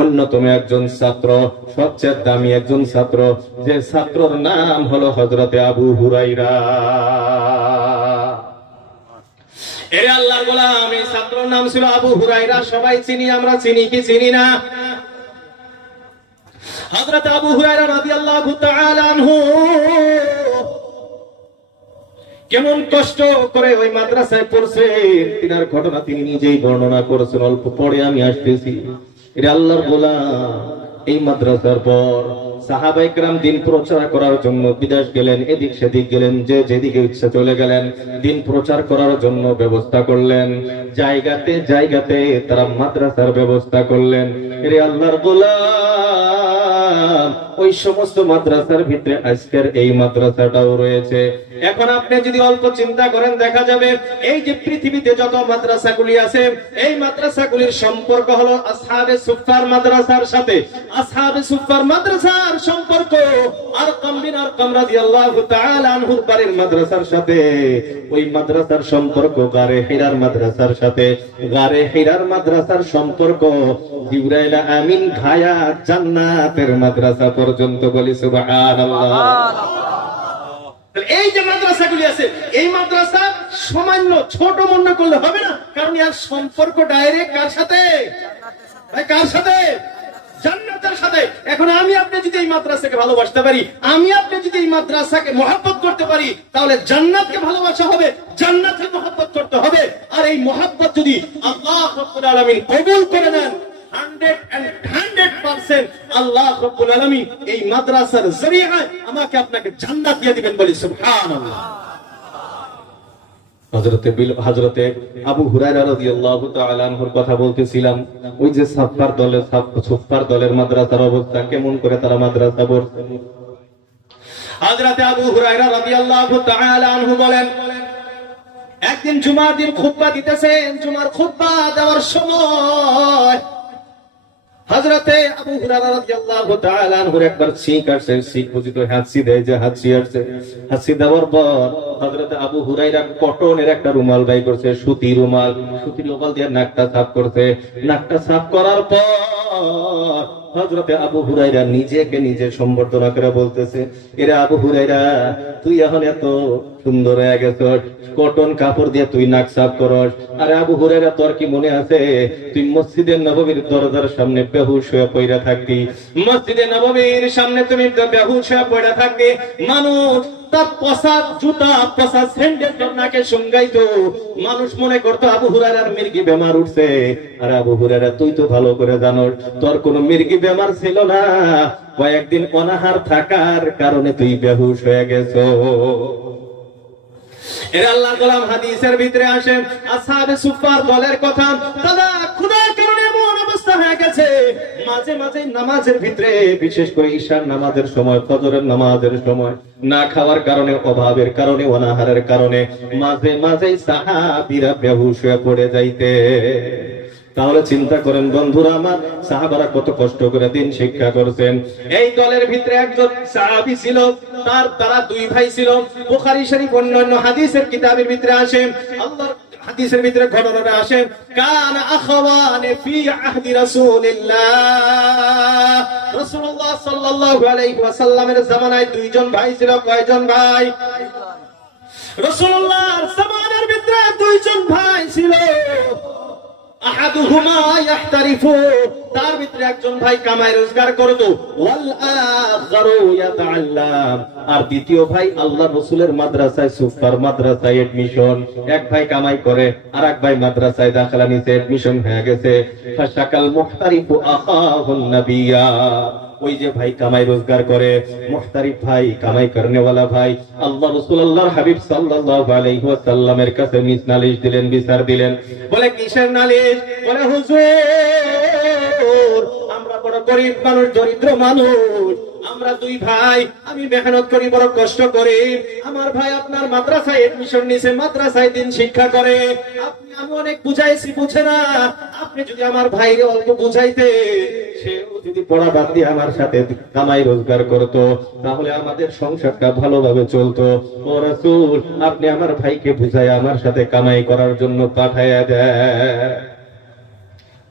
অন্যতম একজন ছাত্র, সবচেয়ে দামি একজন ছাত্র, যে ছাত্রর নাম হলো হযরতে আবু হুরায়রা। এরে আল্লাহর গোলাম, এই ছাত্রর নাম ছিল আবু হুরায়রা। সবাই চিনি, আমরা চিনি কি চিনি না? হযরত আবু হুরায়রা রাদিয়াল্লাহু তাআলা আনহু কেমন কষ্ট করে ওই মাদ্রাসায় পড়ছে, তিনার ঘটনা তিনি নিজেই বর্ণনা করেছেন। অল্প পরে আমি আসতেছি। এটা আল্লাহর গোলাম। এই মাদ্রাসার পর সাহাবায়ে কেরাম দিন প্রচার করার জন্য বিদেশ গেলেন, এদিক সেদিক গেলেন, যে যেদিকে ইচ্ছা চলে গেলেন, দিন প্রচার করার জন্য ব্যবস্থা করলেন। জায়গাতে জায়গাতে তারা মাদ্রাসার ব্যবস্থা করলেন। এরে আল্লাহর গোলাম, ওই সমস্ত মাদ্রাসার ভিতরে আজকের এই মাদ্রাসাটাও রয়েছে। এখন আপনি যদি অল্প চিন্তা করেন, দেখা যাবে এই যে পৃথিবীতে যত মাদ্রাসাগুলি আছে, এই মাদ্রাসাগুলির সম্পর্ক হলো আসহাবে সুফফার মাদ্রাসার সাথে। আসহাবে সুফফার মাদ্রাসার সম্পর্ক আরকাম বিন আরকাম রাদিয়াল্লাহু তাআলা আনহুর বাড়ির মাদ্রাসার সাথে। ওই মাদ্রাসার সম্পর্ক গারে হিরার মাদ্রাসার সাথে। গারে হিরার মাদ্রাসার সম্পর্ক জিবরাইল আমিন ঘায়া জান্নাতের মাদ্রাসা পর্যন্ত, বলি সুবহানাল্লাহ। এই যে মাদ্রাসাগুলি আছে, এই মাদ্রাসা সামান্য ছোট মনে করলে হবে না, কারণ এর সম্পর্ক ডাইরেক্ট কার সাথে? কার সাথে? জান্নাতের সাথে। এখন আমি আপনি যদি এই মাদ্রাসাকে ভালোবাসতে পারি, আমি আপনি যদি এই মাদ্রাসাকে মহব্বত করতে পারি, তাহলে জান্নাতকে ভালোবাসা হবে, জান্নাতকে মহব্বত করতে হবে। আর এই মহব্বত যদি আল্লাহ রাব্বুল আলামিন কবুল করে নেন 100% আল্লাহ রাব্বুল আলামিন এই মাদ্রাসার জরিয়ায় আমাকে আপনাকে জান্নাত দিয়ে দিবেন, বলি সুবহানাল্লাহ। হযরতে আবু হুরায়রা রাদিয়াল্লাহু তাআলা আনহুর কথা বলতেছিলাম। ওই যে সাফফার দলের মাদ্রাসার অবস্থা কেমন করে তারা মাদ্রাসা পড়ছে। হযরতে আবু হুরায়রা রাদিয়াল্লাহু তাআলা আনহু বলেন, একদিন জুমার দিন খুতবা দিতেছেন। জুমার খুতবা দেওয়ার সময় হযরতে আবু হুরায়রা রাদিয়াল্লাহু তাআলা আনহুর একবার ছিক আসে। ছিক বুঝিত হাঁচি দেয়, যে হাঁচি আসছে। হাঁচি দেওয়ার পর হযরতে আবু হুরায়রা কটনের একটা রুমাল বাই করছে, সুতি রুমাল দিয়ে নাকটা সাফ করছে। নাকটা সাফ করার পর হযরতে আবু হুরায়রা নিজেকে নিজে সম্বর্ধনা করে বলতেছে, এরে আবু হুরায়রা, তুই এখন এত সুন্দর হয়ে গেছস, কটন কাপড় দিয়ে তুই নাক সাফ করস। আরে আবু হুরায়রা, তোর কি মনে আছে তুই মসজিদে নববীর দরজার সামনে বেহুশ হয়ে পড়ে থাকতি? মসজিদে নববীর সামনে তুমি বেহুশ হয়ে পড়ে থাকতি, মানুষ তার পচা জুতা পচা স্যান্ডেল তোর নাকে শুঙ্গাইতো, মানুষ মনে করতো আবু হুরায়রার মির্গি বেমার উঠছে। আর আবু হুরায়রা, তুই তো ভালো করে জানোস তোর কোনো মির্গি বেমার ছিল না, কয়েকদিন অনাহার থাকার কারণে তুই বেহুশ হয়ে গেছো। এর আল্লাহর গোলাম হাদিসের ভিতরে আসে আসহাবে সুফফার দলের কথা। তারা খোদার কারণে এমন অবস্থা হয়ে গেছে, মাঝে মাঝে নামাজের ভিতরে, বিশেষ করে ঈশার নামাজের সময়, ফজরের নামাজের সময়, না খাওয়ার কারণে, অভাবের কারণে, অনাহারের কারণে মাঝে মাঝে সাহাবীরা বেহুশ হয়ে পড়ে যাইতে। তাহলে চিন্তা করেন বন্ধুরা আমার, সাহাবারা কত কষ্ট করে দিন শিক্ষা করছেন। এই দলের ভিতরে একজন সাহাবী ছিল, তারা দুই ভাই ছিল। বুখারী শরীফ অন্যান্য হাদিসের কিতাবের ভিতরে আসে, আল্লাহর হাদিসের ভিতরে ঘটনাটা আসে, কানা আখাওয়ানে ফি আহদি রাসূলিল্লাহ, রাসূলুল্লাহ সাল্লাল্লাহু আলাইহি ওয়াসাল্লামের জামানায় দুইজন ভাই ছিল। কয়জন ভাই? রাসূলুল্লাহর জামানার ভিতরে দুইজন ভাই ছিল। আহাদুহুমা ইয়াহতারিফু, তার ভিতরে একজন ভাই কামাই রোজগার করতো, ওয়াল আখারু ইয়াতাআল্লাম, আর দ্বিতীয় ভাই আল্লাহর রাসূলের মাদ্রাসায়, সুফফার মাদ্রাসায় এডমিশন। এক ভাই কামাই করে, আর এক ভাই মাদ্রাসায় দাখিলা নিতে এডমিশন হয়ে গেছে। ফাশাকাল মুহতারিফু আখাহুন নাবিয়্যা, ওই যে ভাই কামাই রোজগার করে, মুহতারিফ ভাই, কামাই করনেওয়ালা ভাই, আল্লাহ রাসূল আল্লাহর হাবিব সাল্লাল্লাহু আলাইহি ওয়াসাল্লামের কাছে নালিশ দিলেন, বিচার দিলেন। বলে কিসের নালিশ? বলে হুজুর, আমরা বড় গরিব মানুষ, দরিদ্র মানুষ, আমরা দুই ভাই, আমি মেহনত করি, বড় কষ্ট করি। আমার ভাই আপনার মাদ্রাসায় এডমিশন নিছে, মাদ্রাসায় দিন শিক্ষা করে। আমি অনেক বুঝাইছি, বুঝে না। আপনি যদি আমার ভাইকে অল্প বুঝাইতে, সেও যদি পড়া বাদ দিয়ে আমার সাথে কামাই রোজগার করতো, তাহলে আমাদের সংসারটা ভালোভাবে চলতো। ও রাসূল, আপনি আমার ভাইকে বুঝাই আমার সাথে কামাই করার জন্য পাঠাইয়া দেয়।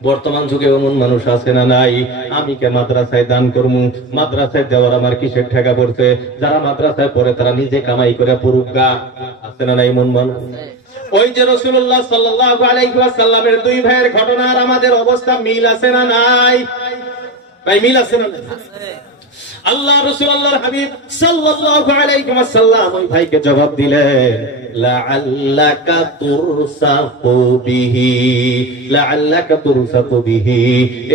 বর্তমান যুগে এমন মানুষ আছে না নাই? আমি কে মাদ্রাসায় দান করবো, মাদ্রাসায় যাওয়ার আমার কিসের ঠেকা পড়ছে? যারা মাদ্রাসায় পড়ে তারা নিজে কামাই করে পড়ুক গা, আছে না নাই এমন মানুষ? ওই যে রাসূলুল্লাহ সাল্লাল্লাহু আলাইহি ওয়াসাল্লামের দুই ভাইয়ের ঘটনার আমাদের অবস্থা মিল আছে না নাই? ভাই মিল আছে না নাই? আল্লাহ রাসূল আল্লাহর হাবিব সাল্লাল্লাহু আলাইহি ওয়াসাল্লাম ওই ভাইকে জবাব দিলেন, লাআল্লাকা তুরসাফু বিহি, লাআল্লাকা তুরসাফু বিহি।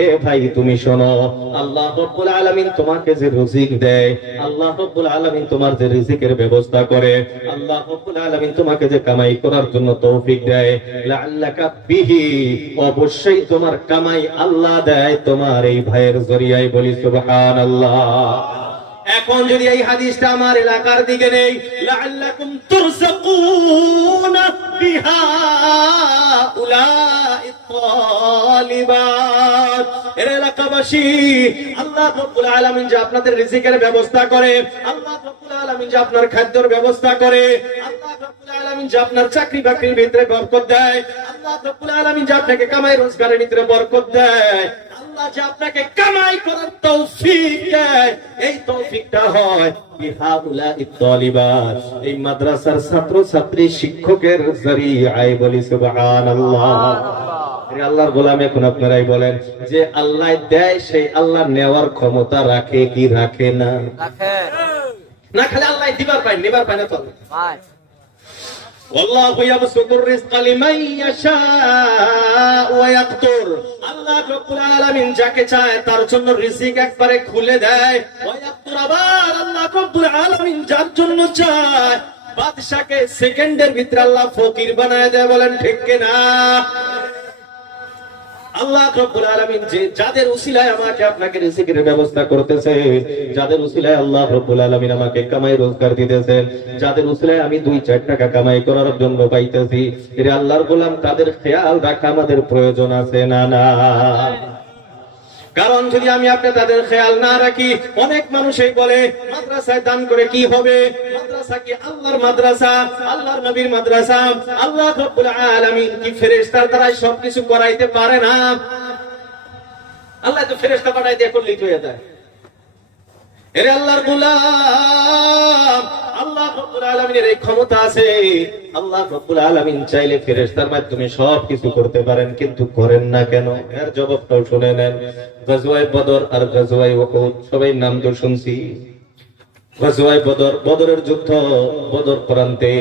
এ ভাই তুমি শোনো, আল্লাহ রাব্বুল আলামিন তোমাকে যে রিজিক দেয়, আল্লাহ রাব্বুল আলামিন তোমার যে রিজিকের ব্যবস্থা করে, আল্লাহ রাব্বুল আলামিন তোমাকে যে কামাই করার জন্য তৌফিক দেয়, লাআল্লাকা বিহি, অবশ্যই তোমার কামাই আল্লাহ দেয় তোমার এই ভাইয়ের জরিয়ায়, বলি সুবহানাল্লাহ। এখন যদি এই হাদিসটা আমার এলাকার দিকে নেই, লাআল্লাকুম তুরসাকুনা বিহা উলাইত তালিবাত, এর এলাকাবাসী, আল্লাহ রাব্বুল আলামিন যে আপনাদের রিজিকের ব্যবস্থা করে, আল্লাহ রাব্বুল আলামিন যে আপনার খাদ্যের ব্যবস্থা করে, আল্লাহ রাব্বুল আলামিন যে আপনার চাকরি বাকরির ভিতরে বরকত দেয়, আল্লাহ রাব্বুল আলামিন যে আপনাকে কামাই রোজগারের ভিতরে বরকত দেয়, আল্লাহ আল্লাহ যে আপনাকে কামাই করার তৌফিক দেয়, এই তৌফিকটা হয় বিহাউলাইত তালিবাত, এই মাদ্রাসার ছাত্র ছাত্রী শিক্ষকের জরিয়ায়। বলি সুবহানাল্লাহ। আল্লাহর গোলাম, এখন আপনারাই বলেন যে আল্লাহ দেয়, সেই আল্লাহ নেওয়ার ক্ষমতা রাখে কি রাখে না? রাখে না। খালি আল্লাহ দিবার পায়, নেবার পায় না তো। আল্লাহু ইয়াবসুতুর রিজকা লিমান ইয়াশাউ ওয়া ইয়াকতুর, আল্লাহ রাব্বুল আলামিন যাকে চায় তার জন্য রিজিক একবারে খুলে দেয়। ওয়া ইয়াকতুর, আবার আল্লাহ রাব্বুল আলামিন যার জন্য চায় বাদশাকে সেকেন্ডের ভিতরে আল্লাহ ফকির বানায় দেয়। বলেন ঠিক কি না? আল্লাহ রাব্বুল আলামিন যে যাদের উসিলায় আমাকে আপনাকে রিজিকের ব্যবস্থা করতেছে, যাদের উসিলায় আল্লাহ রাব্বুল আলামিন আমাকে কামাই রোজগার দিতেছেন, যাদের উসিলায় আমি 2-4 টাকা কামাই করার জন্য পাইতেছি, এর আল্লাহর গোলাম, তাদের খেয়াল রাখা আমাদের প্রয়োজন আছে না? না। কারণ যদি আমি আপনি তাদের খেয়াল না রাখি, অনেক মানুষই বলে মাদ্রাসায় দান করে কি হবে? মাদ্রাসা কি আল্লাহর মাদ্রাসা, আল্লাহর নবীর মাদ্রাসা? আল্লাহ রাব্বুল আলামিন কি ফেরেশতার দ্বারা সবকিছু করাইতে পারে না? আল্লাহ তো ফেরেশতা পাঠাই দিয়ে করলেই তো হয়ে যায়। এরে আল্লাহর গোলাম, আল্লাহ রাব্বুল আলামিনের এই ক্ষমতা আছে। আল্লাহ রাব্বুল আলামিন চাইলে ফেরেশতার মাধ্যমে সবকিছু করতে পারেন, কিন্তু করেন না কেন? এর জবাবটাও শুনে নেন। গজওয়ায়ে বদর আর গজওয়ায়ে উহুদ সবাই নাম তো শুনছি। গজওয়ায়ে বদর, বদরের যুদ্ধ, বদর প্রান্তে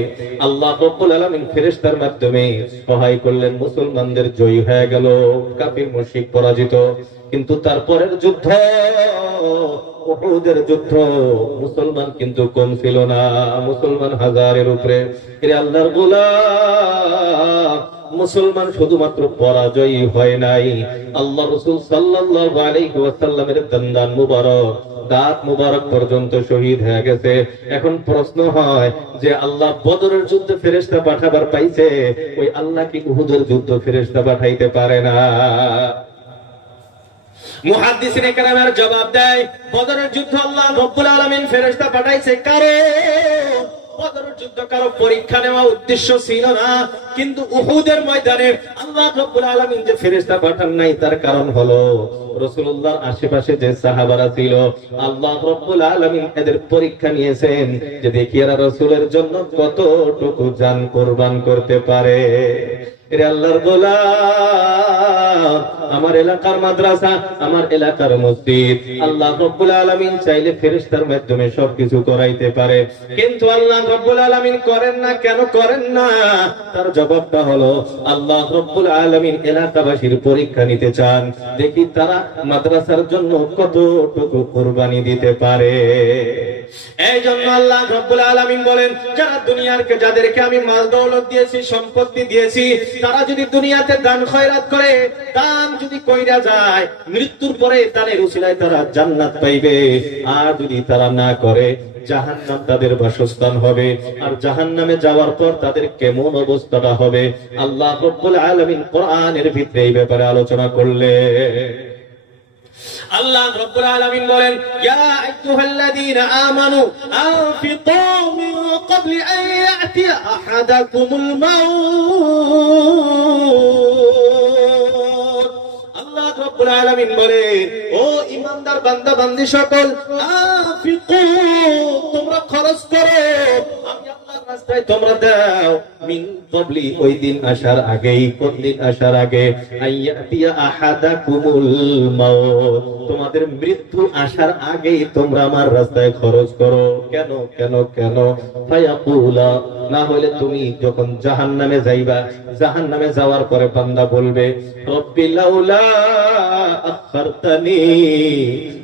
আল্লাহ রাব্বুল আলামিন ফেরেশতার মাধ্যমে সহায় করলেন, মুসলমানদের জয় হয়ে গেল, কাফির মুশরিক পরাজিত। কিন্তু তারপরের যুদ্ধ, উহুদের যুদ্ধ, মুসলমান কিন্তু কম ছিল না, মুসলমান হাজারের উপরে। এর আল্লাহর গোলাম, মুসলমান শুধুমাত্র পরাজয়ী হয় নাই, আল্লাহ রাসূল সাল্লাল্লাহু আলাইহি ওয়াসাল্লামের দন্দান মুবারক, দাঁত মুবারক পর্যন্ত শহীদ হয়ে গেছে। এখন প্রশ্ন হয় যে আল্লাহ বদরের যুদ্ধে ফেরেশতা পাঠাবার পাইছে, ওই আল্লাহ কি উহুদের যুদ্ধ ফেরেশতা পাঠাইতে পারে না? মুহাদ্দিসিনে কেরামের জবাব দেয়, বদরের যুদ্ধ আল্লাহ রাব্বুল আলামিন ফেরেশতা পাঠাইছে কারণ বদরের যুদ্ধ কারো পরীক্ষা নেওয়া উদ্দেশ্য ছিল না। কিন্তু উহুদের ময়দানে আল্লাহ রাব্বুল আলামিন যে ফেরেশতা পাঠান নাই, তার কারণ হলো রাসূলুল্লাহর আশেপাশে যে সাহাবারা ছিল, আল্লাহ রাব্বুল আলামিন এদের পরীক্ষা নিয়েছেন যে দেখি এরা রাসূলের জন্য কতটুকু জান কুরবান করতে পারে। এর আল্লাহর গোলাম, আমার এলাকার মাদ্রাসা, আমার এলাকার মসজিদ, আল্লাহ রাব্বুল আলামিন চাইলে ফেরেশতার মাধ্যমে সবকিছু করাইতে পারে, কিন্তু আল্লাহ রাব্বুল আলামিন করেন না। কেন করেন না? তার জবাবটা হলো আল্লাহ রাব্বুল আলামিন এলাকাবাসীর পরীক্ষা নিতে চান, দেখি তারা মাদ্রাসার জন্য কতটুকু কুরবানি দিতে পারে। এই জন্য আল্লাহ রাব্বুল আলামিন বলেন, যারা দুনিয়াকে, যাদেরকে আমি মাল দৌলত দিয়েছি, সম্পত্তি দিয়েছি, তারা যদি দুনিয়াতে দান খয়রাত করে, দান যদি কইরা যায়, মৃত্যুর পরে দানের উসিলায় তারা জান্নাত পাইবে। আর যদি তারা না করে, জাহান্নাম তাদের বাসস্থান হবে। আর জাহান্নামে যাওয়ার পর তাদের কেমন অবস্থাটা হবে, আল্লাহ রাব্বুল আলামিন কোরআনের ভিতরে এই ব্যাপারে আলোচনা করলে। আল্লাহ রাব্বুল আলামিন বলেন, ইয়া আইয়ুহাল্লাযীনা আমানু আনফিকু মিন ক্বাবলি আন ইয়াতিয়া আহাদাকুমুল মাউত। আল্লাহ রাব্বুল আলামিন বলেন, ও ঈমানদার বান্দা বান্দি সকল, আনফিকু, তোমরা খরচ করো, আমি আল্লাহর রাস্তায় তোমরা দাও, মিন ক্বাবলি, ওই দিন আসার আগেই, কোন দিন আসার আগে, আইয়াতিয়া আহাদাকুমুল মাউত, তোমাদের মৃত্যু আসার আগেই তোমরা আমার রাস্তায় খরচ করো। কেন কেন কেন? ফায়াকুলা, না হলে তুমি যখন জাহান্নামে যাইবা, জাহান্নামে যাওয়ার পরে বান্দা বলবে, রব্বি লাউলা আখারতানি,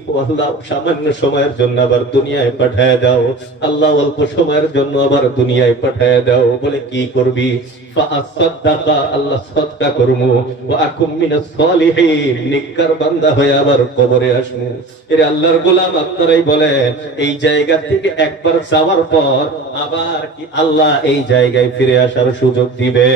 ও আল্লাহ সামান্য সময়ের জন্য আবার দুনিয়ায় পাঠায় দাও, আল্লাহ অল্প সময়ের জন্য আবার দুনিয়ায় পাঠায় দাও। বলে কি করবি? ফাআসাদদাকা, আল্লাহ সাদকা করমু, ওয়া আকুম মিনাস সালিহিন, নেককার বান্দা হয়ে আবার কবরে আসমু। এর আল্লাহর গোলাম, আপনারাই বলেন, এই জায়গা থেকে একবার যাওয়ার পর আবার কি আল্লাহ এই জায়গায় ফিরে আসার সুযোগ দিবে?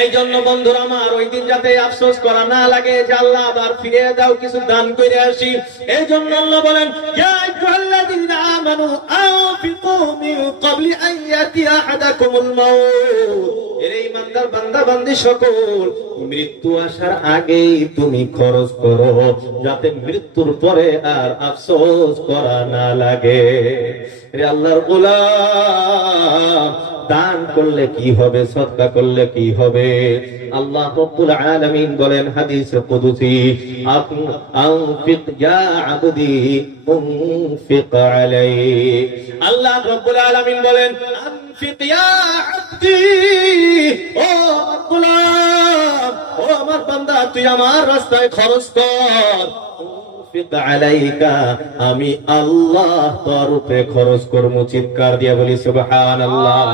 এই জন্য বন্ধুরা আমার, ওই দিন যাতে আফসোস করা না লাগে যে আল্লাহ আবার ফিরে দাও, কিছু দান করে আসি। এই জন্য আল্লাহ বলেন, ইয়া আইয়ুহাল্লাযীনা আমানু আনফিকু মিন ক্বাবলি আন ইয়াতিয়া আহাদাকুমুল মাউত, এর ইমানদার বান্দা বান্দি সকল, মৃত্যু আসার আগেই তুমি খরচ করো, যাতে মৃত্যুর পরে আর আফসোস করা না লাগে। রে আল্লাহর গোলাম, দান করলে কি হবে, সদকা করলে কি হবে? আল্লাহ রাব্বুল আলামিন বলেন হাদিসে কুদসি, আনফিক ইয়া আবদি উনফিক আলাইক। আল্লাহ রাব্বুল আলামিন বলেন, আনফিক ইয়া আবদি, ও আমার গোলাম, ও আমার বান্দা, তুই আমার রাস্তায় খরচ কর। আমি আল্লাহ তোর উপরে খরচ করবো। চিৎকার দিয়া বলি সুবহানাল্লাহ।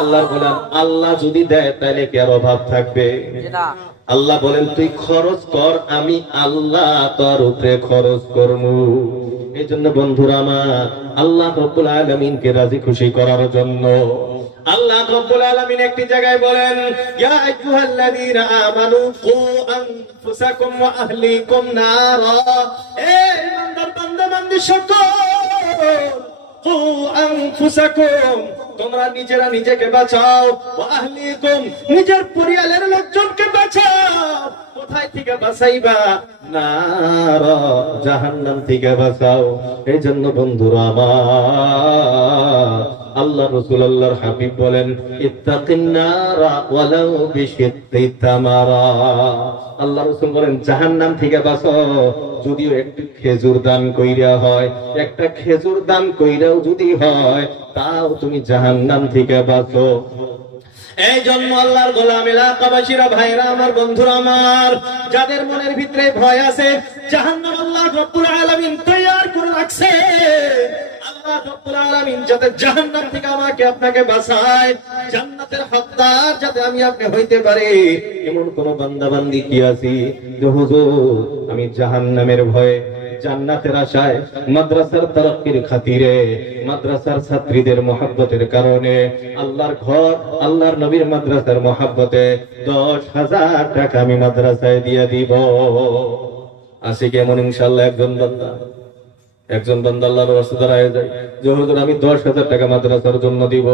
আল্লাহর গোলাম, আল্লাহ যদি দেয় তাহলে কি আর অভাব থাকবে? আল্লাহ বলেন তুই খরচ কর, আমি আল্লাহ তোর উপরে খরচ করবো। এই জন্য বন্ধুরা আমার, আল্লাহ রাব্বুল আলামিনকে রাজি খুশি করার জন্য আল্লাহ রাব্বুল আলামিন একটি জায়গায় বলেন, ইয়া আইয়ুহাল্লাযীনা আমানু কু আনফুসাকুম ওয়া আহলিকুম নারা। এ ইমানদার বান্দা বান্দি সকল, কু আনফুসাকুম, তোমরা নিজেরা নিজেকে বাঁচাও, ওয়া আহলিকুম, নিজের পরিবারের লোকজনকে বাঁচাও। কোথায় থেকে বাঁচাইবা? নারা, জাহান্নাম থেকে বাঁচাও। এই জন্য বন্ধুরা আমার, আল্লাহ রাসূল আল্লাহর হাবিব বলেন, ইত্তাকিন নারা ওয়ালাউ বিশিক্কি তামারা। আল্লাহ রাসূল বলেন জাহান্নাম থেকে বাঁচো, যদিও একটু খেজুর দান কইরা হয়, একটা খেজুর দান কইরাও যদি হয়, তাও তুমি জাহান্নাম থেকে বাঁচো। এই জন্য আল্লাহর গোলাম, এলাকাবাসীরা, ভাইরা আমার, বন্ধুরা আমার, যাদের মনের ভিতরে ভয় আছে, জাহান্নাম আল্লাহ রাব্বুল আলামিন তৈয়ার করে রাখছে। আল্লাহ রাব্বুল আলামিন যাতে জাহান্নাম থেকে আমাকে আপনাকে বাঁচায়, জান্নাতের হকদার যাতে আমি আপনি হইতে পারি, এমন কোন বান্দা বান্দি কি আছি যে হুজুর আমি জাহান্নামের ভয়ে, জান্নাতের আশায়, মাদ্রাসার তারাক্কির খাতিরে, মাদ্রাসার ছাত্রীদের মহব্বতের কারণে, আল্লাহর ঘর, আল্লাহর নবীর মাদ্রাসার মহব্বতে 10,000 টাকা আমি মাদ্রাসায় দিয়ে দিব। আসি কেমন? ইনশাআল্লাহ একজন বান্দা আল্লাহর রাস্তায় দাঁড়ায় যায় যে হুজুর আমি 10,000 টাকা মাদ্রাসার জন্য দিব,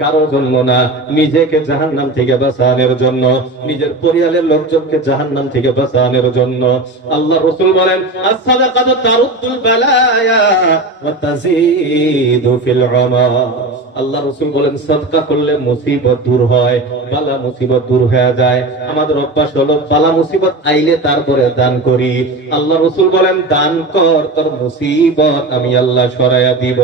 কারোর জন্য না, নিজেকে জাহান্নাম থেকে বাঁচানোর জন্য, নিজের পরিবারের লোকজনকে জাহান্নাম থেকে বাঁচানোর জন্য। আল্লাহ রাসূল বলেন, আস-সাদাকাতু তারুদ্দুল বালায়া ওয়া তাযীদু ফিল উমার। আল্লাহ রাসূল বলেন সাদকা করলে মুসিবত দূর হয়, বালা মুসিবত দূর হয়ে যায়। আমাদের অভ্যাস হলো বালা মুসিবত আইলে তারপরে দান করি। আল্লাহ রাসূল বলেন দান কর, তোর মুসিবত আমি আল্লাহ সরাইয়া দিব।